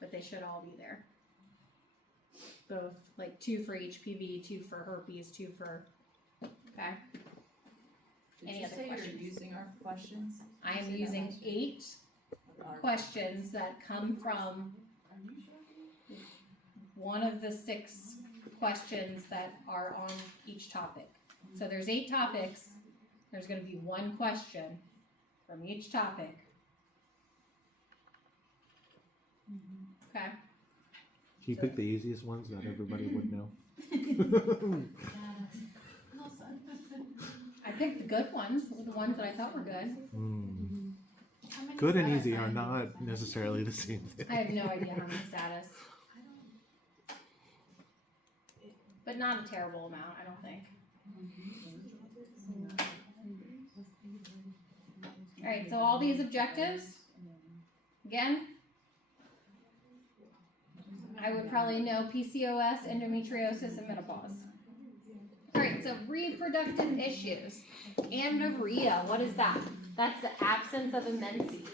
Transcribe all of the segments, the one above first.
but they should all be there. Both, like 2 for HPV, 2 for herpes, 2 for, okay? Did Any you other say questions? you're using our questions? I am Say that using last 8 Our- questions that come from Are you sure? one of the 6 questions that are on each topic. So there's 8 topics, there's gonna be 1 question from each topic. Okay? Can you pick the easiest ones that everybody would know? I picked the good ones, the ones that I thought were good. Mm. How many Good and status easy are items? not necessarily the same thing. I have no idea how many status. But not a terrible amount, I don't think. Alright, so all these objectives, again, I would probably know PCOS, endometriosis, and menopause. Alright, so reproductive issues. Amenorrhea, what is that? That's the absence of a menses.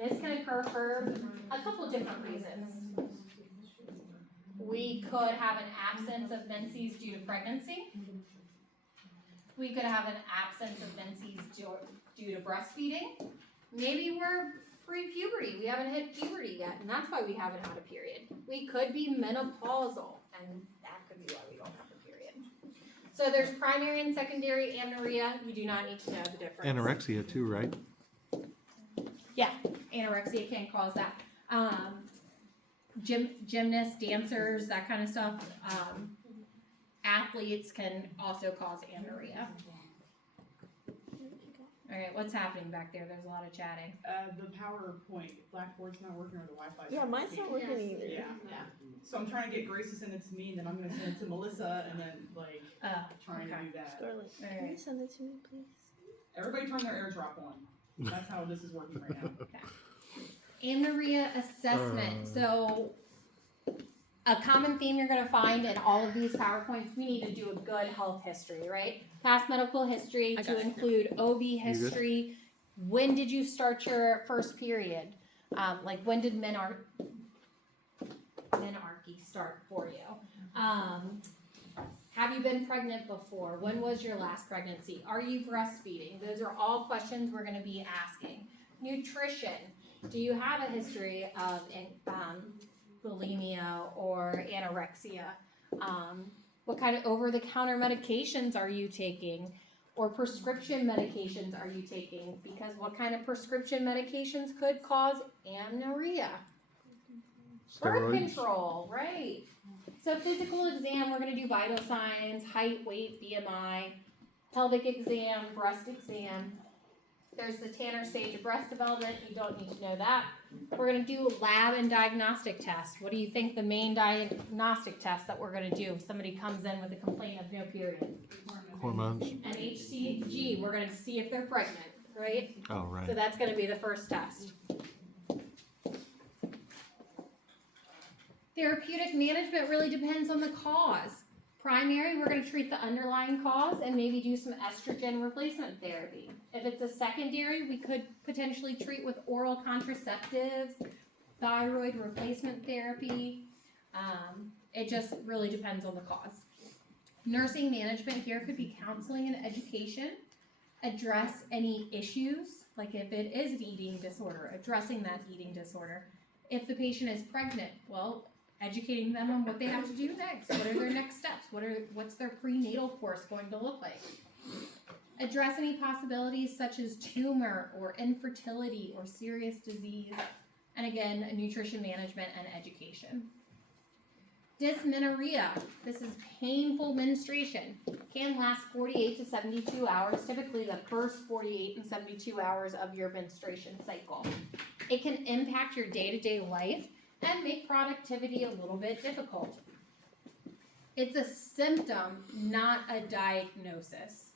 This can occur for a couple different reasons. We could have an absence of menses due to pregnancy. We could have an absence of menses due to breastfeeding. Maybe we're pre-puberty, we haven't hit puberty yet, and that's why we haven't had a period. We could be menopausal, and that could be why we don't have a period. So there's primary and secondary amenorrhea. You do not need to know the difference. Anorexia too, right? Yeah, anorexia can cause that. Gymnasts, dancers, that kind of stuff. Athletes can also cause amenorrhea. All right, what's happening back there? There's a lot of chatting. The PowerPoint, Blackboard's not working or the Wi-Fi's Yeah, not mine's working. not working either. Yeah. So I'm trying to get Grace to send it to me, and then I'm gonna send it to Melissa, and then like trying okay. to do that. Scarlett, can you Alright. send it to me, please? Everybody turn their AirDrop on. That's how this is working right now. Amenorrhea assessment. So a common theme you're going to find in all of these PowerPoints, we need to do a good health history, right? Past medical history I to got it. include OB history. When did you start your first period? Like when did menarche start for you? Have you been pregnant before? When was your last pregnancy? Are you breastfeeding? Those are all questions we're going to be asking. Nutrition. Do you have a history of bulimia or anorexia? What kind of over-the-counter medications are you taking? Or prescription medications are you taking? Because what kind of prescription medications could cause amenorrhea? Birth Steroids. control, right. So physical exam, we're gonna do vital signs, height, weight, BMI, pelvic exam, breast exam. There's the Tanner stage of breast development, you don't need to know that. We're gonna do lab and diagnostic tests. What do you think the main diagnostic test that we're gonna do if somebody comes in with a complaint of no period? Hormones. And HCG, we're gonna see if they're pregnant, right? Oh, So right. that's gonna be the first test. Therapeutic management really depends on the cause. Primary, we're going to treat the underlying cause and maybe do some estrogen replacement therapy. If it's a secondary, we could potentially treat with oral contraceptives, thyroid replacement therapy. It just really depends on the cause. Nursing management here could be counseling and education, address any issues, like if it is an eating disorder, addressing that eating disorder. If the patient is pregnant, well, educating them on what they have to do next. What are their next steps? What's their prenatal course going to look like? Address any possibilities such as tumor or infertility or serious disease. And again, nutrition management and education. Dysmenorrhea. This is painful menstruation. Can last 48 to 72 hours, typically the first 48 and 72 hours of your menstruation cycle. It can impact your day-to-day life and make productivity a little bit difficult. It's a symptom, not a diagnosis.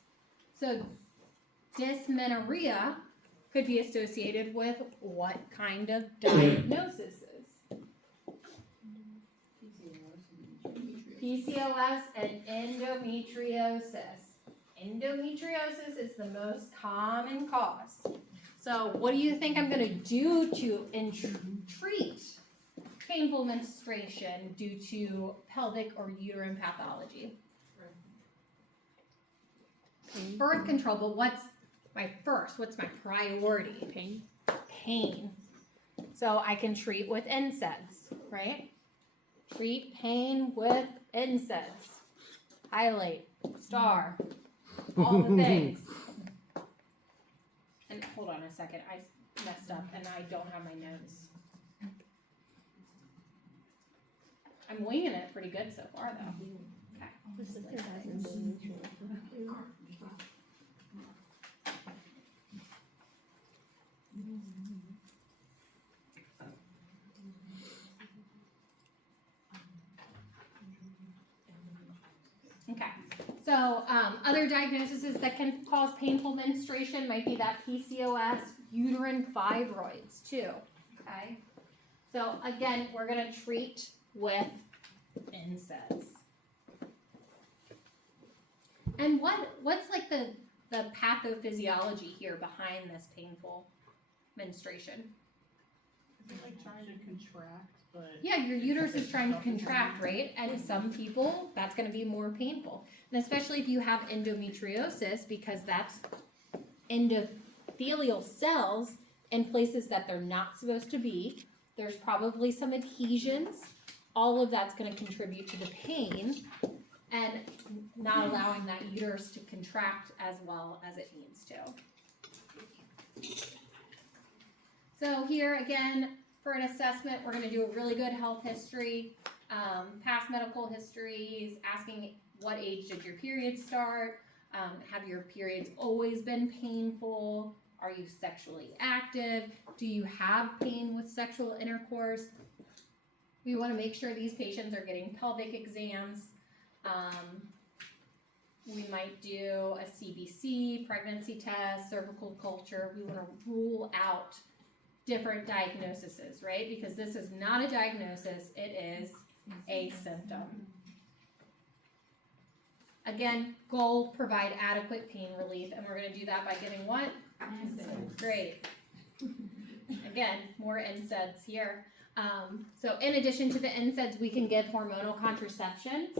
So dysmenorrhea could be associated with what kind of diagnosis? PCOS and endometriosis. Endometriosis is the most common cause. So what do you think I'm going to do to treat painful painful menstruation due to pelvic or uterine pathology. Birth control, but what's my priority? Pain. So I can treat with NSAIDs, right? Treat pain with NSAIDs. Highlight, star, all the things. And hold on a second, I messed up and I don't have my notes. I'm winging it pretty good so far though. Okay. Okay, so other diagnoses that can cause painful menstruation might be that PCOS, uterine fibroids too, okay? So again, we're gonna treat with NSAIDs. And what's like the pathophysiology here behind this painful menstruation? Is it like trying to contract, but. Yeah, your uterus is trying to contract, right? And some people, that's gonna be more painful. And especially if you have endometriosis, because that's endothelial cells in places that they're not supposed to be. There's probably some adhesions. All of that's gonna contribute to the pain and not allowing that uterus to contract as well as it needs to. So here again, for an assessment, we're gonna do a really good health history, past medical histories, asking what age did your periods start, have your periods always been painful, are you sexually active, do you have pain with sexual intercourse. We wanna make sure these patients are getting pelvic exams. We might do a CBC, pregnancy test, cervical culture. We wanna rule out different diagnoses, right? Because this is not a diagnosis, it is a symptom. Again, goal, provide adequate pain relief, and we're gonna do that by giving what? NSAIDs. Great. Again, more NSAIDs here. So in addition to the NSAIDs, we can give hormonal contraceptions.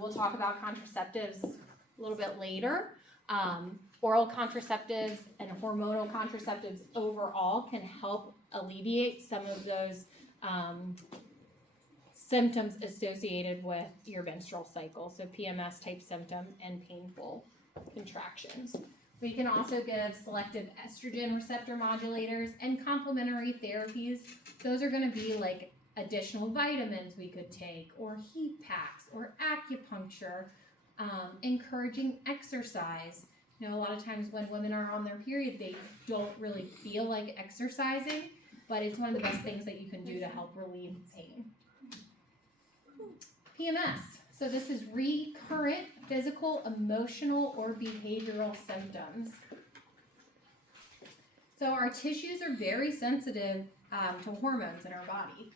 We'll talk about contraceptives a little bit later. Oral contraceptives and hormonal contraceptives overall can help alleviate some of those symptoms associated with your menstrual cycle, so PMS type symptom and painful contractions. We can also give selective estrogen receptor modulators and complementary therapies. Those are going to be like additional vitamins we could take, or heat packs, or acupuncture, encouraging exercise. You know, a lot of times when women are on their period, they don't really feel like exercising, but it's one of the best things that you can do to help relieve pain. PMS. So this is recurrent physical, emotional, or behavioral symptoms. So our tissues are very sensitive to hormones in our body.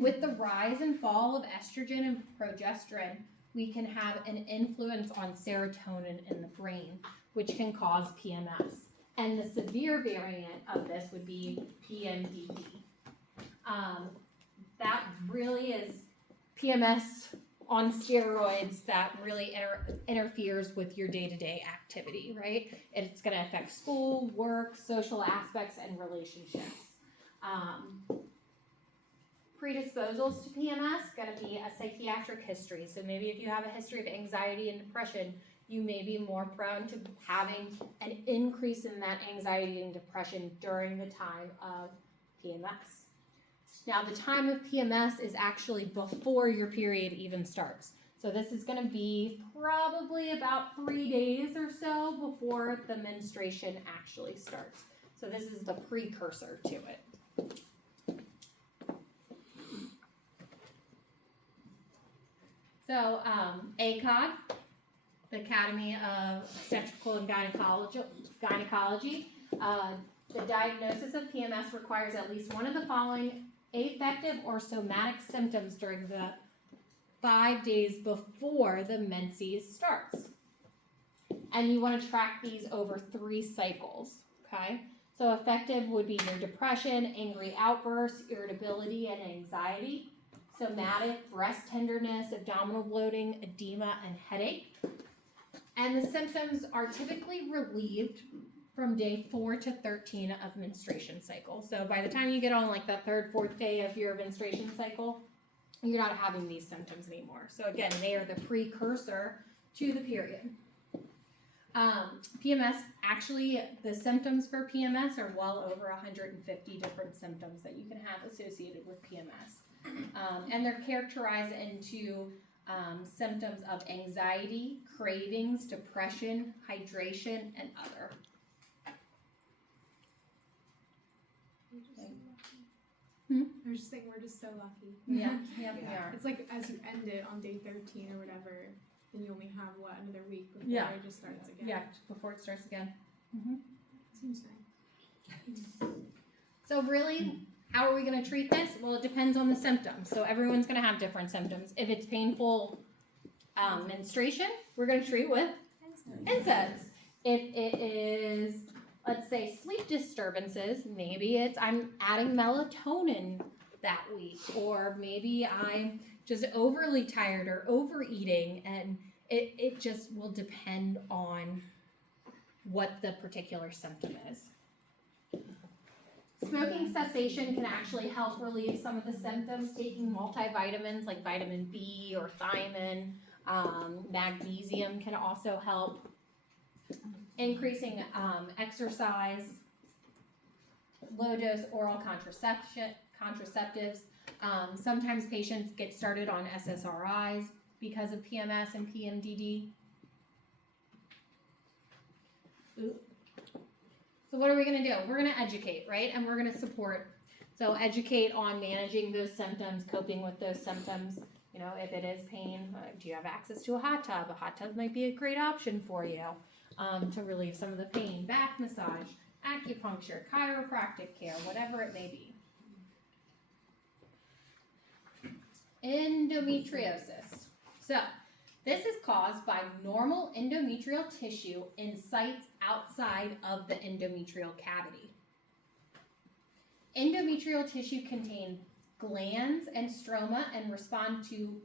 With the rise and fall of estrogen and progesterone, we can have an influence on serotonin in the brain, which can cause PMS. And the severe variant of this would be PMDD. That really is PMS on steroids that really interferes with your day-to-day activity, right? It's gonna affect school, work, social aspects, and relationships. Predisposals to PMS, gonna be a psychiatric history. So maybe if you have a history of anxiety and depression, you may be more prone to having an increase in that anxiety and depression during the time of PMS. Now, the time of PMS is actually before your period even starts. So this is gonna be probably about 3 days or so before the menstruation actually starts. So this is the precursor to it. So ACOG, the Academy of Obstetrical and Gynecology, the diagnosis of PMS requires at least one of the following affective or somatic symptoms during the 5 days before the menses starts. And you want to track these over 3 cycles, okay? So affective would be your depression, angry outbursts, irritability, and anxiety. Somatic, breast tenderness, abdominal bloating, edema, and headache. And the symptoms are typically relieved from day 4 to 13 of menstruation cycle. So by the time you get on like the 3rd, 4th day of your menstruation cycle, you're not having these symptoms anymore. So again, they are the precursor to the period. PMS, actually, the symptoms for PMS are well over 150 different symptoms that you can have associated with PMS. And they're characterized into symptoms of anxiety, cravings, depression, hydration, and other. I was just saying, we're just so lucky. Yeah, yeah, we are. It's like as you end it on day 13 or whatever, then you only have another week before Yeah. it just starts again. Yeah, before it starts again. Seems nice. So really, how are we going to treat this? Well, it depends on the symptoms. So everyone's going to have different symptoms. If it's painful menstruation, we're going to treat with NSAIDs. If it is, let's say, sleep disturbances, maybe it's I'm adding melatonin that week, or maybe I'm just overly tired or overeating, and it just will depend on what the particular symptom is. Smoking cessation can actually help relieve some of the symptoms. Taking multivitamins like vitamin B or thiamine, magnesium can also help. Increasing exercise, low-dose oral contraceptives. Sometimes patients get started on SSRIs because of PMS and PMDD. So what are we going to do? We're going to educate, right? And we're going to support. So educate on managing those symptoms, coping with those symptoms. You know, if it is pain, do you have access to a hot tub? A hot tub might be a great option for you to relieve some of the pain. Back massage, acupuncture, chiropractic care, whatever it may be. Endometriosis. So, this is caused by normal endometrial tissue in sites outside of the endometrial cavity. Endometrial tissue contains glands and stroma and respond to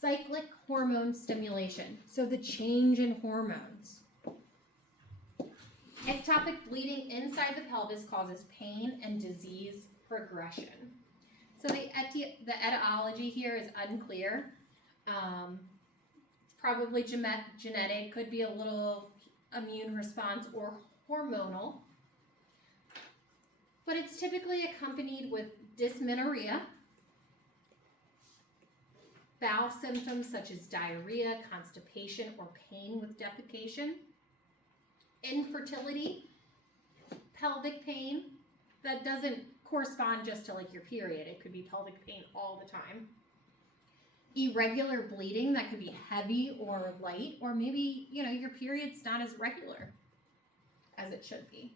cyclic hormone stimulation, so the change in hormones. Ectopic bleeding inside the pelvis causes pain and disease progression. So the etiology here is unclear. Probably genetic, could be a little immune response or hormonal. But it's typically accompanied with dysmenorrhea, bowel symptoms such as diarrhea, constipation, or pain with defecation, infertility, pelvic pain that doesn't correspond just to like your period. It could be pelvic pain all the time. Irregular bleeding that could be heavy or light, or maybe, you know, your period's not as regular as it should be.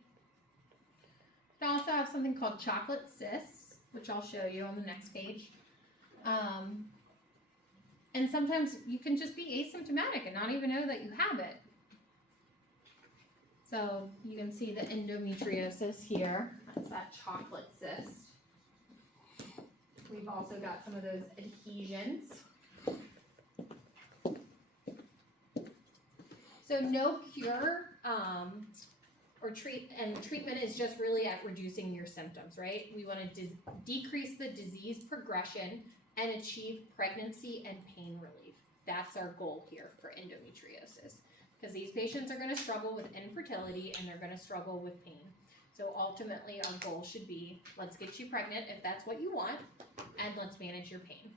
We also have something called chocolate cysts, which I'll show you on the next page. And sometimes you can just be asymptomatic and not even know that you have it. So you can see the endometriosis here. That's that chocolate cyst. We've also got some of those adhesions. So no cure treatment is just really at reducing your symptoms, right? We want to decrease the disease progression and achieve pregnancy and pain relief. That's our goal here for endometriosis, because these patients are going to struggle with infertility and they're going to struggle with pain. So ultimately our goal should be, let's get you pregnant if that's what you want, and let's manage your pain.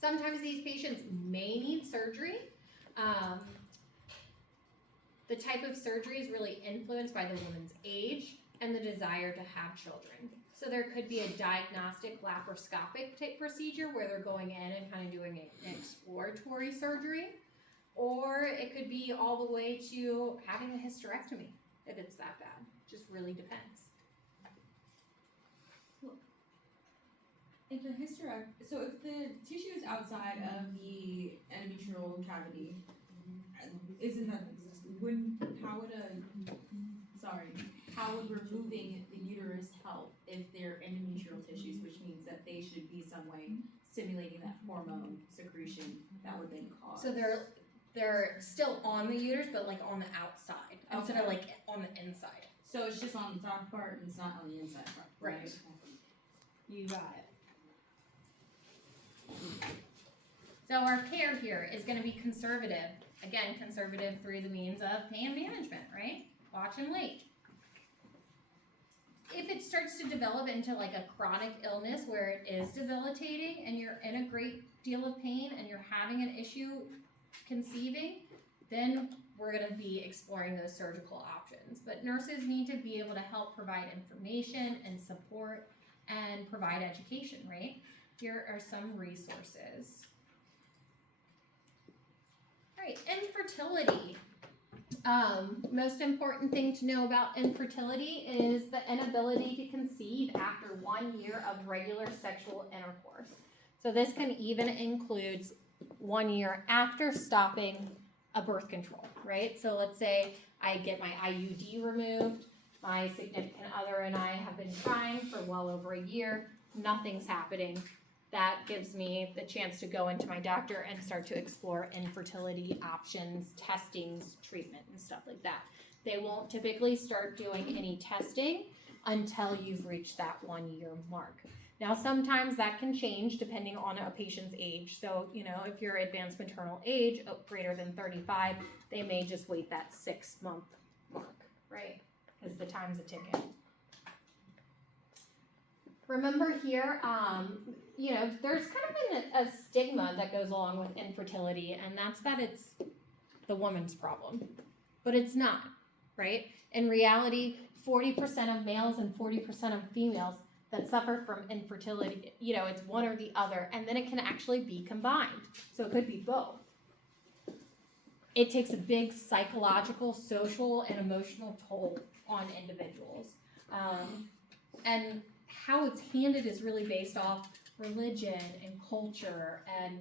Sometimes these patients may need surgery. The type of surgery is really influenced by the woman's age and the desire to have children. So there could be a diagnostic laparoscopic type procedure where they're going in and kind of doing an exploratory surgery, or it could be all the way to having a hysterectomy if it's that bad. Just really depends. If the so if the tissue is outside of the endometrial cavity, isn't that how would removing the uterus help if they're endometrial tissues, which means that they should be some way stimulating that hormone secretion that would then cause. So they're still on the uterus, but like on the outside instead of Okay. like on the inside. So it's just on the top part and it's not on the inside part, right? Right. You got it. So our care here is going to be conservative. Again, conservative through the means of pain management, right? Watch and wait. If it starts to develop into like a chronic illness where it is debilitating and you're in a great deal of pain and you're having an issue conceiving, then we're going to be exploring those surgical options. But nurses need to be able to help provide information and support and provide education, right? Here are some resources. All right, infertility. Most important thing to know about infertility is the inability to conceive after 1 year of regular sexual intercourse. So this can even include 1 year after stopping a birth control, right? So let's say I get my IUD removed, my significant other and I have been trying for well over a year, nothing's happening. That gives me the chance to go into my doctor and start to explore infertility options, testings, treatment, and stuff like that. They won't typically start doing any testing until you've reached that 1 year mark. Now, sometimes that can change depending on a patient's age. So, you know, if you're advanced maternal age, greater than 35, they may just wait that 6 month mark, right? Because the time's a ticking. Remember here, you know, there's kind of a stigma that goes along with infertility, and that's that it's the woman's problem. But it's not, right? In reality, 40% of males and 40% of females that suffer from infertility, you know, it's one or the other, and then it can actually be combined. So it could be both. It takes a big psychological, social, and emotional toll on individuals. And how it's handled is really based off religion and culture and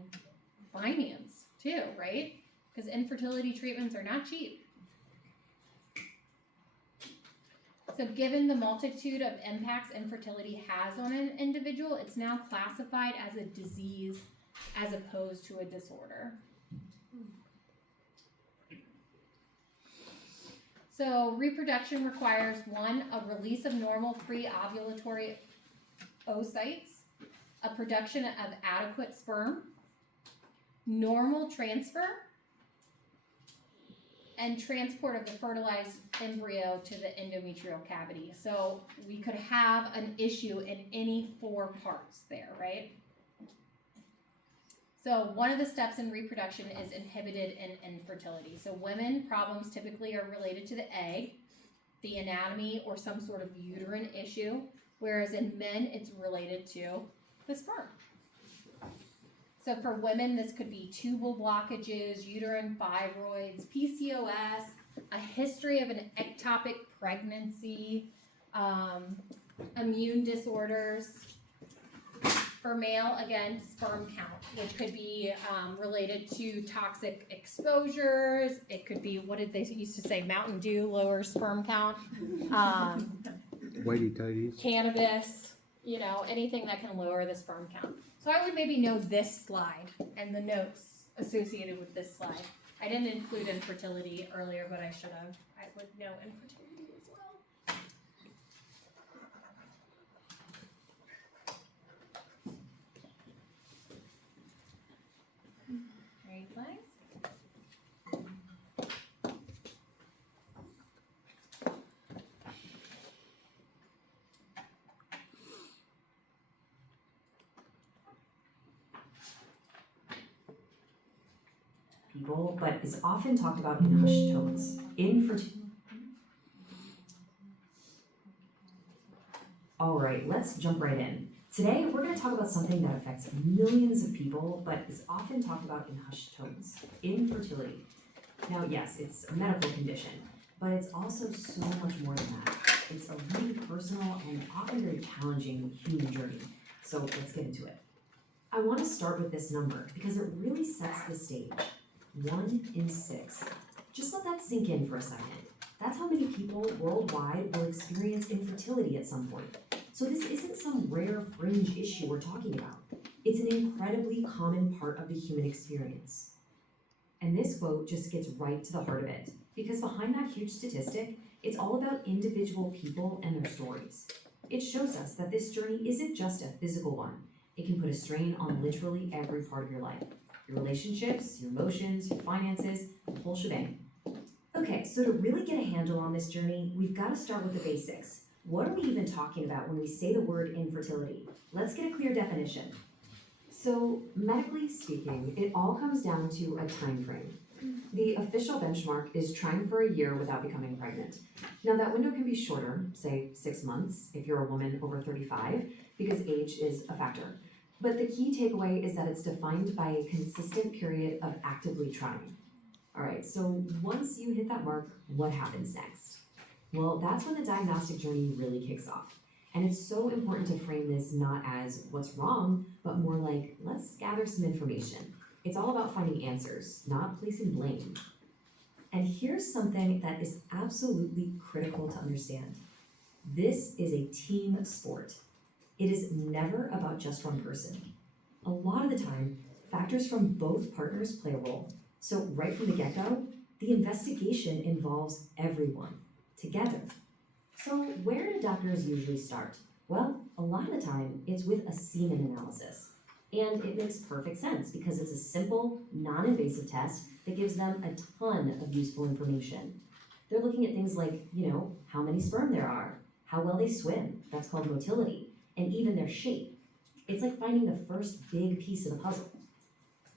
finance too, right? Because infertility treatments are not cheap. So given the multitude of impacts infertility has on an individual, it's now classified as a disease as opposed to a disorder. So reproduction requires 1, a release of normal pre-ovulatory oocytes, a production of adequate sperm, normal transfer, and transport of the fertilized embryo to the endometrial cavity. So we could have an issue in any 4 parts there, right? So one of the steps in reproduction is inhibited in infertility. So women, problems typically are related to the egg, the anatomy, or some sort of uterine issue, whereas in men, it's related to the sperm. So for women, this could be tubal blockages, uterine fibroids, PCOS, a history of an ectopic pregnancy, immune disorders. For male, again, sperm count, which could be related to toxic exposures. It could be, what did they used to say, Mountain Dew, lower sperm count. Whitey tighties. Cannabis, you know, anything that can lower the sperm count. So I would maybe know this slide and the notes associated with this slide. I didn't include infertility earlier, but I should have. I would know infertility as well. Very nice. People, but is often talked about in hushed tones. All right, let's jump right in. Today, we're going to talk about something that affects millions of people, but is often talked about in hushed tones: infertility. Now, yes, it's a medical condition, but it's also so much more than that. It's a really personal and often very challenging human journey. So let's get into it. I want to start with this number because it really sets the stage. 1 in 6. Just let that sink in for a second. That's how many people worldwide will experience infertility at some point. So this isn't some rare fringe issue we're talking about. It's an incredibly common part of the human experience. And this quote just gets right to the heart of it, because behind that huge statistic, it's all about individual people and their stories. It shows us that this journey isn't just a physical one. It can put a strain on literally every part of your life. Your relationships, your emotions, your finances, the whole shebang. Okay, so to really get a handle on this journey, we've got to start with the basics. What are we even talking about when we say the word infertility? Let's get a clear definition. So, medically speaking, it all comes down to a time frame. The official benchmark is trying for a year without becoming pregnant. Now, that window can be shorter, say 6 months, if you're a woman over 35, because age is a factor. But the key takeaway is that it's defined by a consistent period of actively trying. All right, so once you hit that mark, what happens next? Well, that's when the diagnostic journey really kicks off. And it's so important to frame this not as what's wrong, but more like, let's gather some information. It's all about finding answers, not placing blame. And here's something that is absolutely critical to understand. This is a team sport. It is never about just one person. A lot of the time, factors from both partners play a role. So right from the get-go, the investigation involves everyone, together. So where do doctors usually start? Well, a lot of the time, it's with a semen analysis. And it makes perfect sense because it's a simple, non-invasive test that gives them a ton of useful information. They're looking at things like, how many sperm there are, how well they swim, that's called motility, and even their shape. It's like finding the first big piece of the puzzle.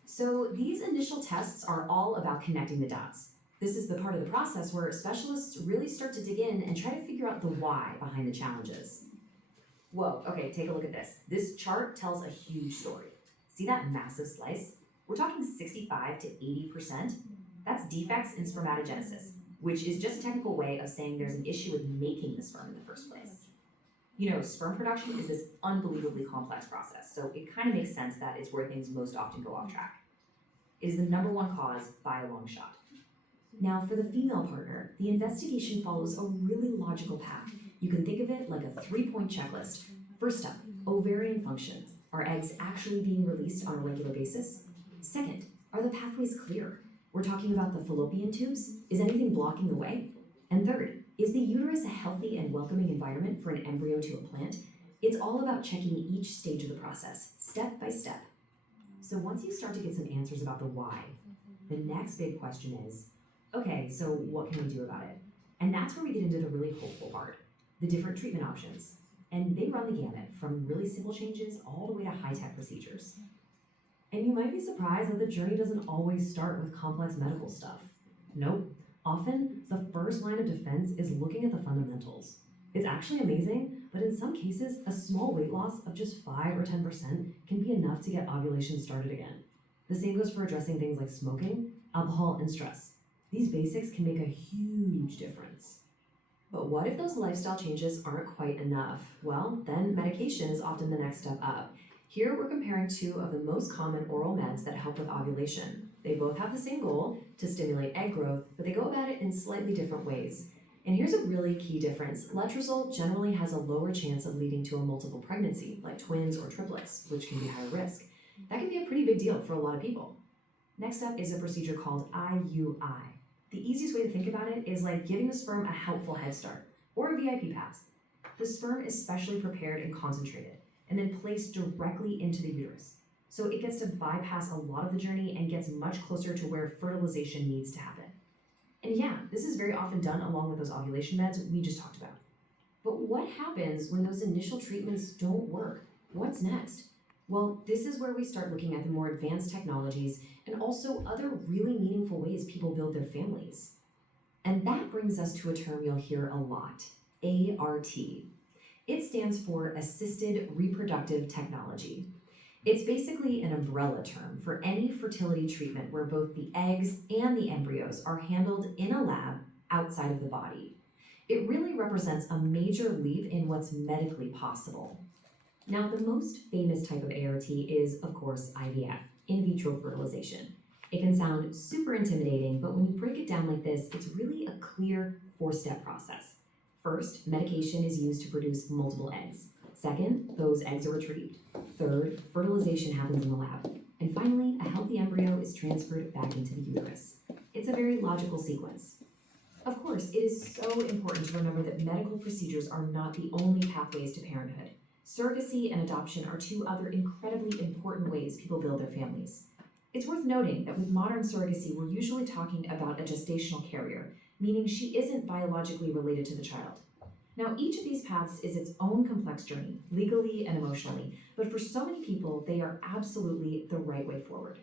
So these initial tests are all about connecting the dots. This is the part of the process where specialists really start to dig in and try to figure out the why behind the challenges. Whoa, okay, take a look at this. This chart tells a huge story. See that massive slice? We're talking 65 to 80%. That's defects in spermatogenesis, which is just a technical way of saying there's an issue with making the sperm in the first place. Sperm production is this unbelievably complex process, so it kind of makes sense that it's where things most often go off track. It is the #1 cause by a long shot. Now, for the female partner, the investigation follows a really logical path. You can think of it like a 3-point checklist. First up, ovarian function. Are eggs actually being released on a regular basis? Second, are the pathways clear? We're talking about the fallopian tubes. Is anything blocking the way? And third, is the uterus a healthy and welcoming environment for an embryo to implant? It's all about checking each stage of the process, step by step. So once you start to get some answers about the why, the next big question is, okay, so what can we do about it? And that's where we get into the really hopeful part, the different treatment options. And they run the gamut from really simple changes all the way to high-tech procedures. And you might be surprised that the journey doesn't always start with complex medical stuff. Nope. Often, the first line of defense is looking at the fundamentals. It's actually amazing, but in some cases, a small weight loss of just 5 or 10% can be enough to get ovulation started again. The same goes for addressing things like smoking, alcohol, and stress. These basics can make a huge difference. But what if those lifestyle changes aren't quite enough? Well, then medication is often the next step up. Here we're comparing 2 of the most common oral meds that help with ovulation. They both have the same goal, to stimulate egg growth, but they go about it in slightly different ways. And here's a really key difference. Letrozole generally has a lower chance of leading to a multiple pregnancy, like twins or triplets, which can be higher risk. That can be a pretty big deal for a lot of people. Next up is a procedure called IUI. The easiest way to think about it is like giving the sperm a helpful head start, or a VIP pass. The sperm is specially prepared and concentrated, and then placed directly into the uterus. So it gets to bypass a lot of the journey and gets much closer to where fertilization needs to happen. And yeah, this is very often done along with those ovulation meds we just talked about. But what happens when those initial treatments don't work? What's next? Well, this is where we start looking at the more advanced technologies and also other really meaningful ways people build their families. And that brings us to a term you'll hear a lot, ART. It stands for Assisted Reproductive Technology. It's basically an umbrella term for any fertility treatment where both the eggs and the embryos are handled in a lab outside of the body. It really represents a major leap in what's medically possible. Now, the most famous type of ART is, of course, IVF, in vitro fertilization. It can sound super intimidating, but when you break it down like this, it's really a clear 4-step process. First, medication is used to produce multiple eggs. Second, those eggs are retrieved. Third, fertilization happens in the lab. And finally, a healthy embryo is transferred back into the uterus. It's a very logical sequence. Of course, it is so important to remember that medical procedures are not the only pathways to parenthood. Surrogacy and adoption are 2 other incredibly important ways people build their families. It's worth noting that with modern surrogacy, we're usually talking about a gestational carrier, meaning she isn't biologically related to the child. Now, each of these paths is its own complex journey, legally and emotionally, but for so many people, they are absolutely the right way forward.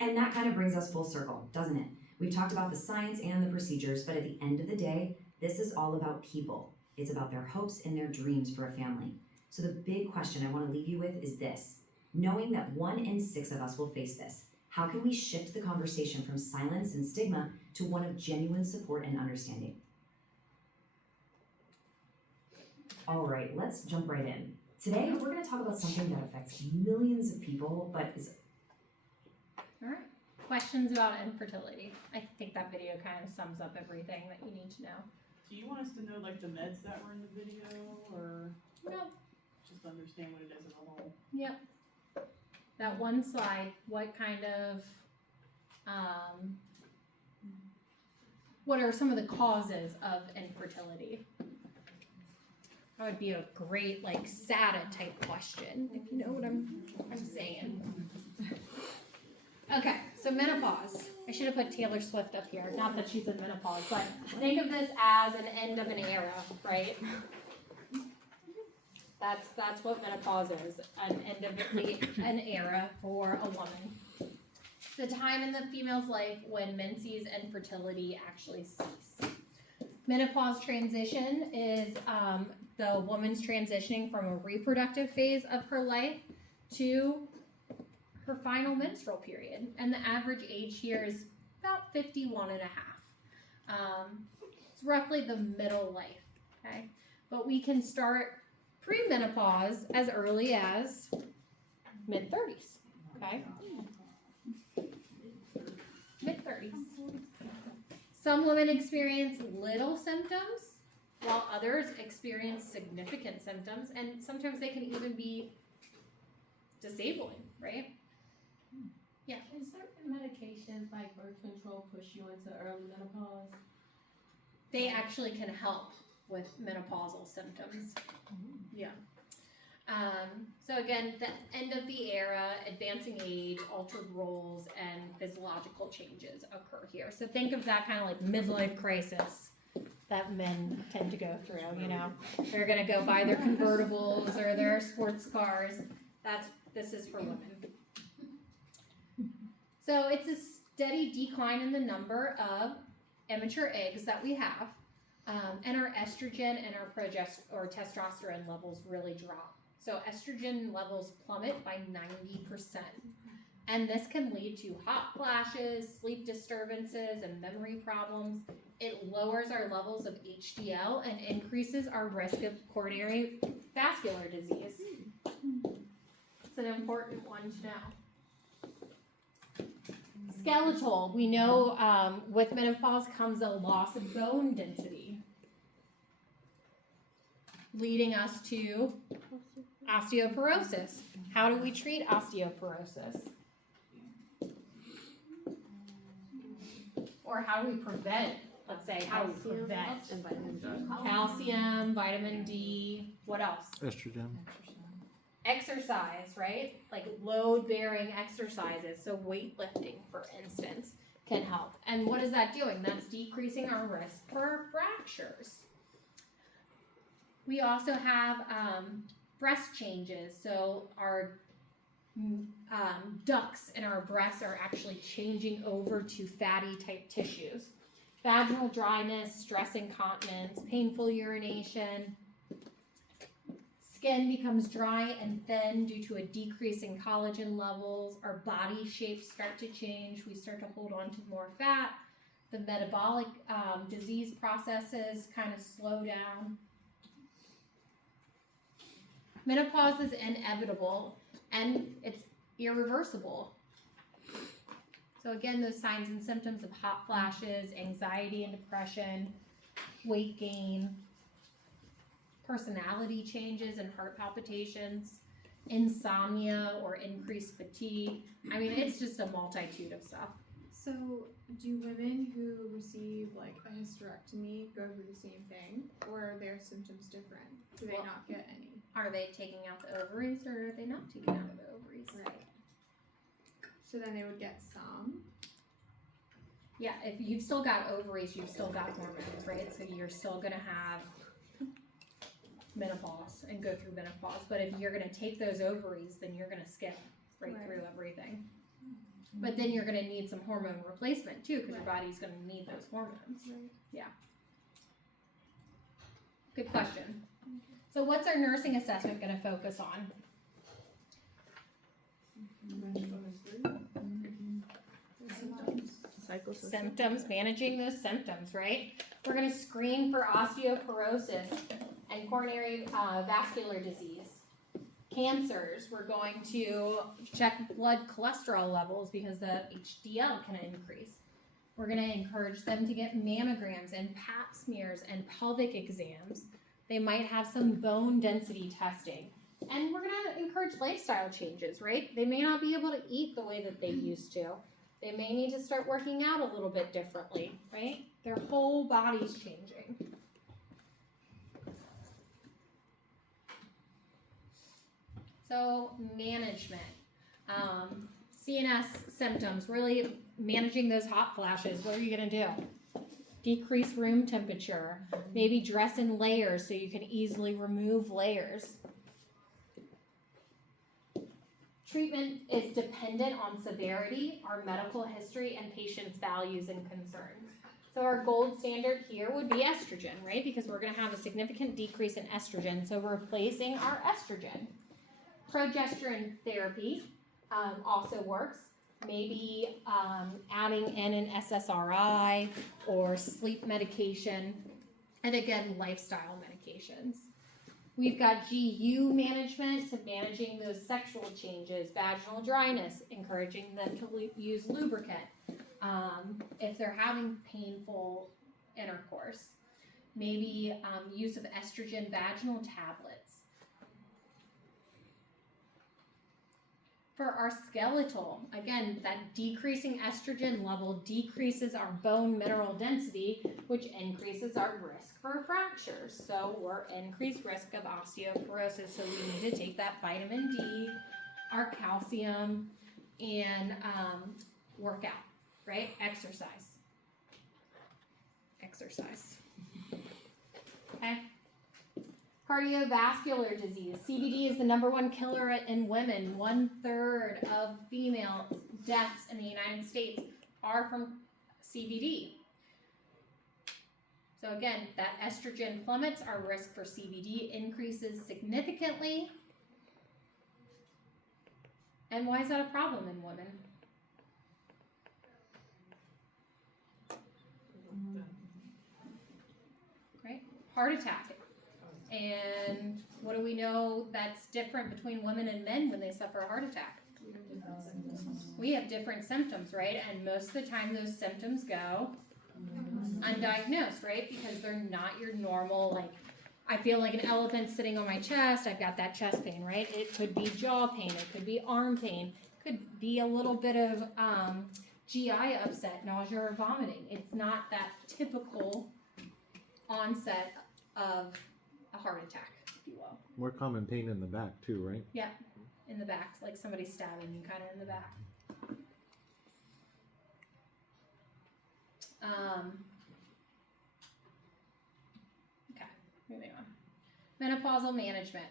And that kind of brings us full circle, doesn't it? We've talked about the science and the procedures, but at the end of the day, this is all about people. It's about their hopes and their dreams for a family. So the big question I want to leave you with is this. Knowing that 1 in 6 of us will face this, how can we shift the conversation from silence and stigma to one of genuine support and understanding? All right, let's jump right in. Today, we're going to talk about something that affects millions of people, but is Alright, questions about infertility. I think that video kind of sums up everything that you need to know. Do you want us to know like the meds that were in the video, or No. just understand what it is as a whole? Yep. That one slide, what kind of, what are some of the causes of infertility? That would be a great, like, SATA type question, if you know what I'm saying. Okay, so menopause. I should have put Taylor Swift up here, not that she's in menopause, but think of this as an end of an era, right? That's what menopause is, an end of an era for a woman. It's a time in the female's life when menses and fertility actually cease. Menopause transition is the woman's transitioning from a reproductive phase of her life to her final menstrual period. And the average age here is about 51 and a half. It's roughly the middle life, okay? But we can start premenopause as early as mid-30s, okay? Mid-30s. Some women experience little symptoms, while others experience significant symptoms, and sometimes they can even be disabling, right? Yeah. Can certain medications like birth control push you into early menopause? They actually can help with menopausal symptoms. Yeah. So again, the end of the era, advancing age, altered roles, and physiological changes occur here. So think of that kind of like midlife crisis that men tend to go through, you know. They're gonna go buy their convertibles or their sports cars. This is for women. So it's a steady decline in the number of immature eggs that we have, and our estrogen and our testosterone levels really drop. So estrogen levels plummet by 90%. And this can lead to hot flashes, sleep disturbances, and memory problems. It lowers our levels of HDL and increases our risk of coronary vascular disease. It's an important one to know. Skeletal. We know with menopause comes a loss of bone density, leading us to osteoporosis. How do we treat osteoporosis? Or how do we prevent, let's say, how do we prevent? Calcium, vitamin D, what else? Estrogen. Exercise, right? Like load-bearing exercises, so weightlifting, for instance, can help. And what is that doing? That's decreasing our risk for fractures. We also have breast changes, so our ducts in our breasts are actually changing over to fatty type tissues. Vaginal dryness, stress incontinence, painful urination. Skin becomes dry and thin due to a decrease in collagen levels. Our body shapes start to change. We start to hold on to more fat. The metabolic disease processes kind of slow down. Menopause is inevitable and it's irreversible. So again, those signs and symptoms of hot flashes, anxiety and depression, weight gain, personality changes and heart palpitations, insomnia or increased fatigue. I mean, it's just a multitude of stuff. So, do women who receive like a hysterectomy go through the same thing, or are their symptoms different? Do they Well- not get any? Are they taking out the ovaries or are they not taking out the ovaries? Right. So then they would get some. Yeah, if you've still got ovaries, you've still got hormones, right? So you're still gonna have menopause and go through menopause. But if you're gonna take those ovaries, then you're gonna skip right Right. through everything. But then you're gonna need some hormone replacement too, because your body's gonna need those hormones. Right. Yeah. Good question. So what's our nursing assessment gonna focus on? Symptoms, managing those symptoms, right? We're gonna screen for osteoporosis and coronary vascular disease. Cancers, we're going to check blood cholesterol levels because the HDL can increase. We're gonna encourage them to get mammograms and pap smears and pelvic exams. They might have some bone density testing. And we're gonna encourage lifestyle changes, right? They may not be able to eat the way that they used to. They may need to start working out a little bit differently, right? Their whole body's changing. So management, CNS symptoms, really managing those hot flashes. What are you gonna do? Decrease room temperature, maybe dress in layers so you can easily remove layers. Treatment is dependent on severity, our medical history, and patient's values and concerns. So our gold standard here would be estrogen, right? Because we're gonna have a significant decrease in estrogen, so replacing our estrogen. Progesterone therapy also works. Maybe adding in an SSRI or sleep medication, and again, lifestyle medications. We've got GU management, so managing those sexual changes, vaginal dryness, encouraging them to use lubricant if they're having painful intercourse. Maybe use of estrogen vaginal tablets. For our skeletal, again, that decreasing estrogen level decreases our bone mineral density, which increases our risk for fractures. So we're increased risk of osteoporosis. So we need to take that vitamin D, our calcium, and work out, right? Exercise. Okay. Cardiovascular disease. CVD is the #1 killer in women. 1/3 of female deaths in the United States are from CVD. So again, that estrogen plummets, our risk for CVD increases significantly. And why is that a problem in women? Right? Heart attack. And what do we know that's different between women and men when they suffer a heart attack? We have different symptoms, right? And most of the time those symptoms go undiagnosed, right? Because they're not your normal, like, I feel like an elephant sitting on my chest, I've got that chest pain, right? It could be jaw pain, it could be arm pain, could be a little bit of GI upset, nausea or vomiting. It's not that typical onset of a heart attack, if you will. More common pain in the back too, right? Yeah, in the back, like somebody stabbing you kind of in the back. Okay, moving on. Menopausal management.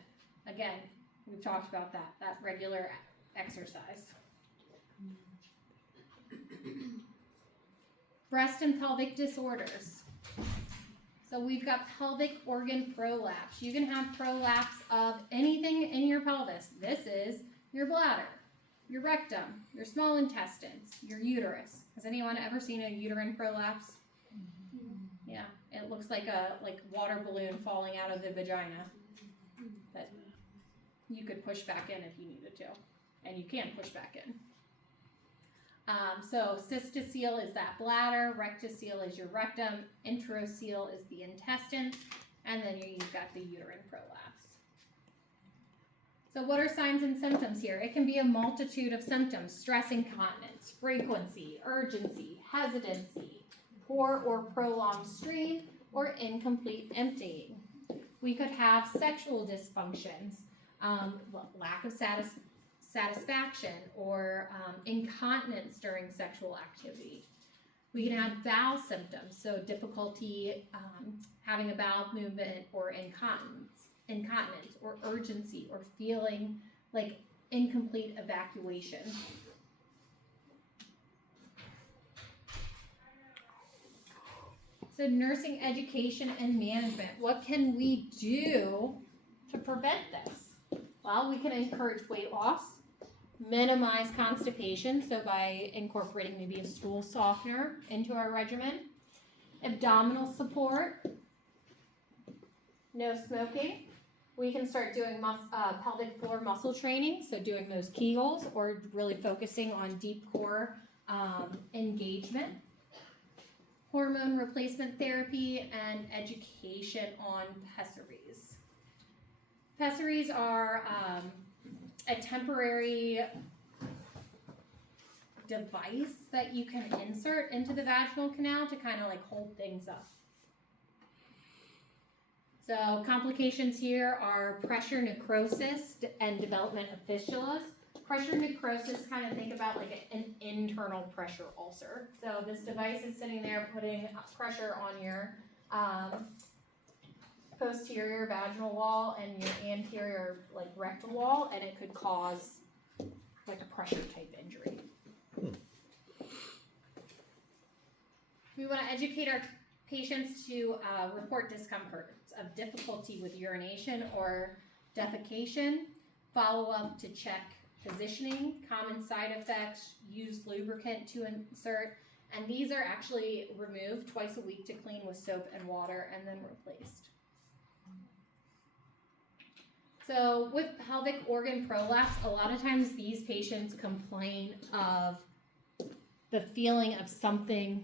Again, we've talked about that regular exercise. Breast and pelvic disorders. So we've got pelvic organ prolapse. You can have prolapse of anything in your pelvis. This is your bladder, your rectum, your small intestines, your uterus. Has anyone ever seen a uterine prolapse? Yeah, it looks like a water balloon falling out of the vagina. But you could push back in if you needed to, and you can push back in. So cystocele is that bladder, rectocele is your rectum, enterocele is the intestines, and then you've got the uterine prolapse. So what are signs and symptoms here? It can be a multitude of symptoms: stress incontinence, frequency, urgency, hesitancy, poor or prolonged stream, or incomplete emptying. We could have sexual dysfunctions, lack of satisfaction, or incontinence during sexual activity. We can have bowel symptoms, so difficulty having a bowel movement, or incontinence, or urgency, or feeling like incomplete evacuation. So nursing education and management, what can we do to prevent this? Well, we can encourage weight loss, minimize constipation, so by incorporating maybe a stool softener into our regimen, abdominal support, no smoking. We can start doing pelvic floor muscle training, so doing those Kegels, or really focusing on deep core engagement. Hormone replacement therapy and education on pessaries. Pessaries are a temporary device that you can insert into the vaginal canal to kind of like hold things up. So complications here are pressure necrosis and development of fistulas. Pressure necrosis, kind of think about like an internal pressure ulcer. So this device is sitting there putting pressure on your posterior vaginal wall and your anterior like rectal wall, and it could cause like a pressure type injury. We want to educate our patients to report discomforts of difficulty with urination or defecation, follow up to check positioning, common side effects, use lubricant to insert, and these are actually removed twice a week to clean with soap and water and then replaced. So with pelvic organ prolapse, a lot of times these patients complain of the feeling of something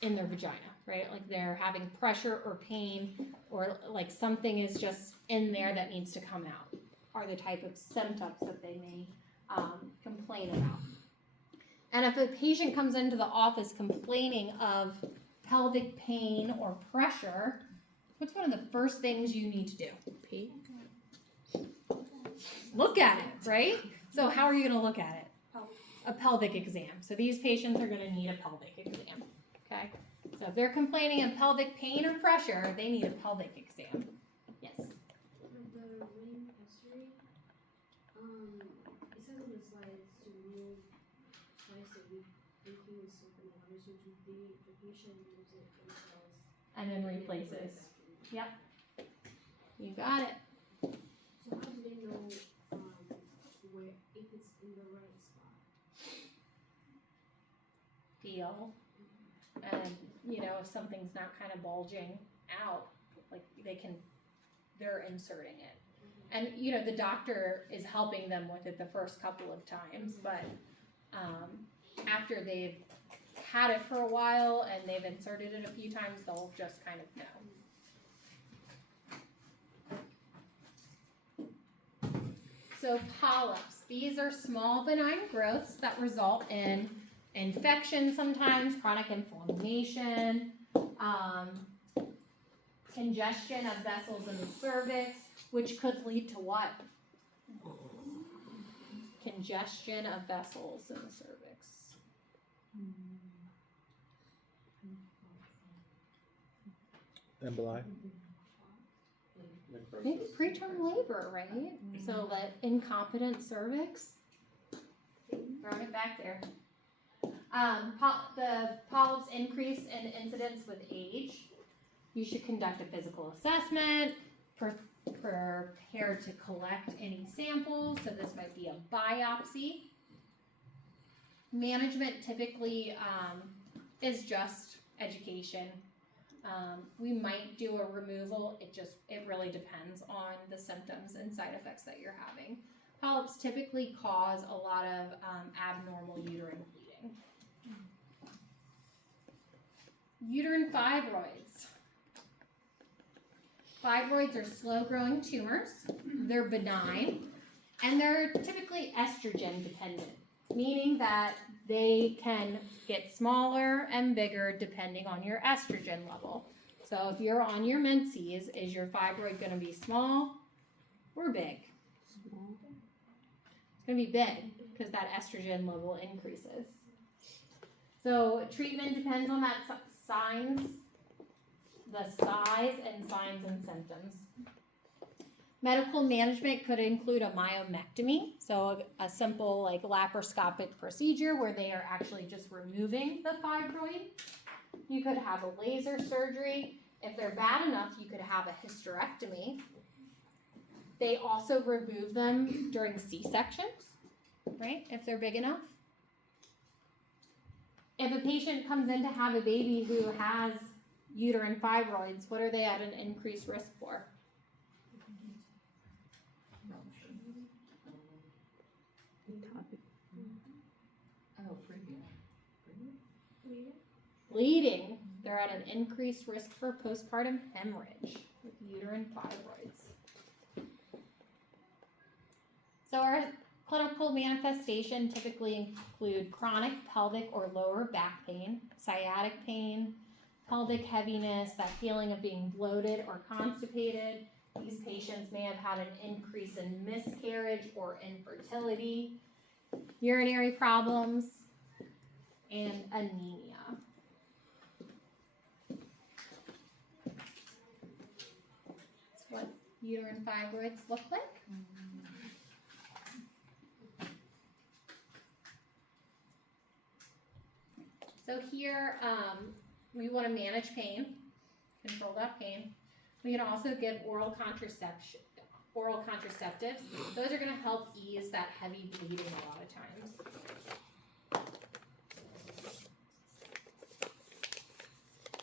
in their vagina, right? Like they're having pressure or pain, or like something is just in there that needs to come out, are the type of symptoms that they may complain about. And if a patient comes into the office complaining of pelvic pain or pressure, what's one of the first things you need to do? Pee? Look at it, right? So how are you going to look at it? A pelvic exam. So these patients are going to need a pelvic exam, okay? So if they're complaining of pelvic pain or pressure, they need a pelvic exam. Yes? The ring pessary, it says on the slides to remove twice a week, weekly with soap and water, so the patient moves it themselves. And then replaces. Yep. You got it. So how do they know where, if it's in the right spot? Feel. And, you know, if something's not kind of bulging out, like they're inserting it. And, you know, the doctor is helping them with it the first couple of times, but after they've had it for a while and they've inserted it a few times, they'll just kind of know. So polyps, these are small benign growths that result in infection sometimes, chronic inflammation, congestion of vessels in the cervix, which could lead to what? Congestion of vessels in the cervix. Emboli. Maybe preterm labor, right? So that incompetent cervix. Throwing it back there. The polyps increase in incidence with age. You should conduct a physical assessment, prepare to collect any samples, so this might be a biopsy. Management typically is just education. We might do a removal. It really depends on the symptoms and side effects that you're having. Polyps typically cause a lot of abnormal uterine bleeding. Uterine fibroids. Fibroids are slow-growing tumors. They're benign, and they're typically estrogen dependent, meaning that they can get smaller and bigger depending on your estrogen level. So if you're on your menses, is your fibroid going to be small or big? It's going to be big because that estrogen level increases. So treatment depends on that the size and signs and symptoms. Medical management could include a myomectomy, so a simple like laparoscopic procedure where they are actually just removing the fibroid. You could have a laser surgery. If they're bad enough, you could have a hysterectomy. They also remove them during C-sections, right, if they're big enough. If a patient comes in to have a baby who has uterine fibroids, what are they at an increased risk for? Bleeding. They're at an increased risk for postpartum hemorrhage with uterine fibroids. So our clinical manifestation typically include chronic pelvic or lower back pain, sciatic pain, pelvic heaviness, that feeling of being bloated or constipated. These patients may have had an increase in miscarriage or infertility, urinary problems, and anemia. That's what uterine fibroids look like. So here, we want to manage pain, control that pain. We can also give oral contraceptives. Those are going to help ease that heavy bleeding a lot of times.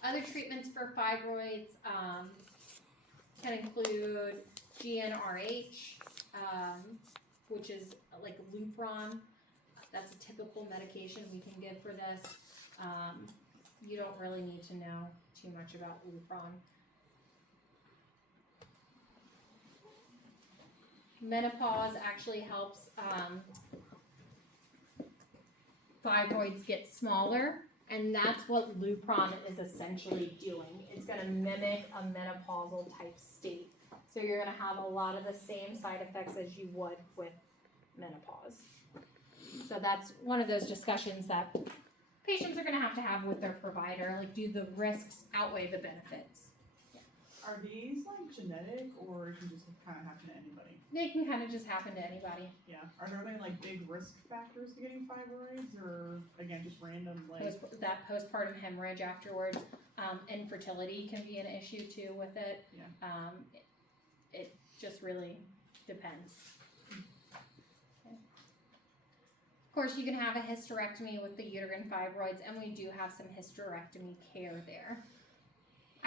Other treatments for fibroids can include GnRH, which is like Lupron. That's a typical medication we can give for this. You don't really need to know too much about Lupron. Menopause actually helps fibroids get smaller, and that's what Lupron is essentially doing. It's going to mimic a menopausal type state. So you're going to have a lot of the same side effects as you would with menopause. So that's one of those discussions that patients are going to have with their provider. Like, do the risks outweigh the benefits? Are these like genetic, or it can just kind of happen to anybody? They can kind of just happen to anybody. Yeah. Are there any like big risk factors to getting fibroids, or again just random like? That postpartum hemorrhage afterwards, infertility can be an issue too with it. Yeah. It just really depends. Okay. Of course, you can have a hysterectomy with the uterine fibroids, and we do have some hysterectomy care there.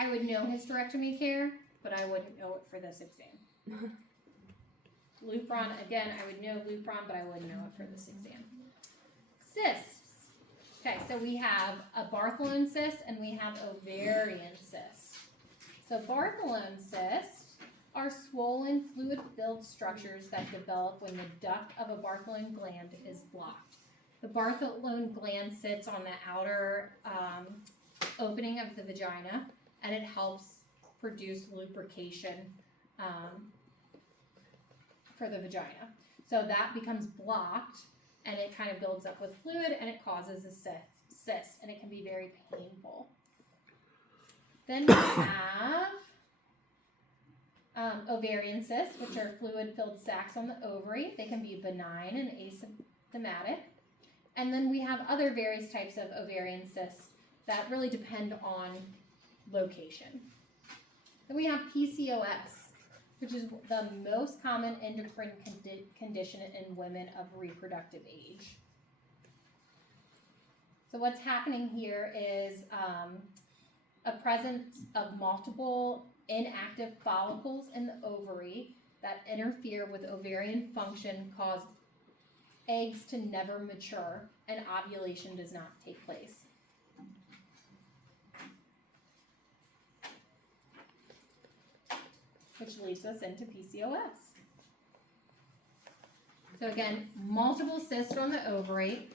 I would know hysterectomy care, but I wouldn't know it for this exam. Lupron, again, I would know Lupron, but I wouldn't know it for this exam. Cysts. Okay, so we have a Bartholin cyst and we have ovarian cyst. So Bartholin cysts are swollen, fluid-filled structures that develop when the duct of a Bartholin gland is blocked. The Bartholin gland sits on the outer opening of the vagina, and it helps produce lubrication for the vagina. So that becomes blocked, and it kind of builds up with fluid, and it causes a cyst, and it can be very painful. Then we have ovarian cysts, which are fluid-filled sacs on the ovary. They can be benign and asymptomatic. And then we have other various types of ovarian cysts that really depend on location. Then we have PCOS, which is the most common endocrine condition in women of reproductive age. So what's happening here is a presence of multiple inactive follicles in the ovary that interfere with ovarian function cause eggs to never mature and ovulation does not take place. Which leads us into PCOS. So again, multiple cysts on the ovary,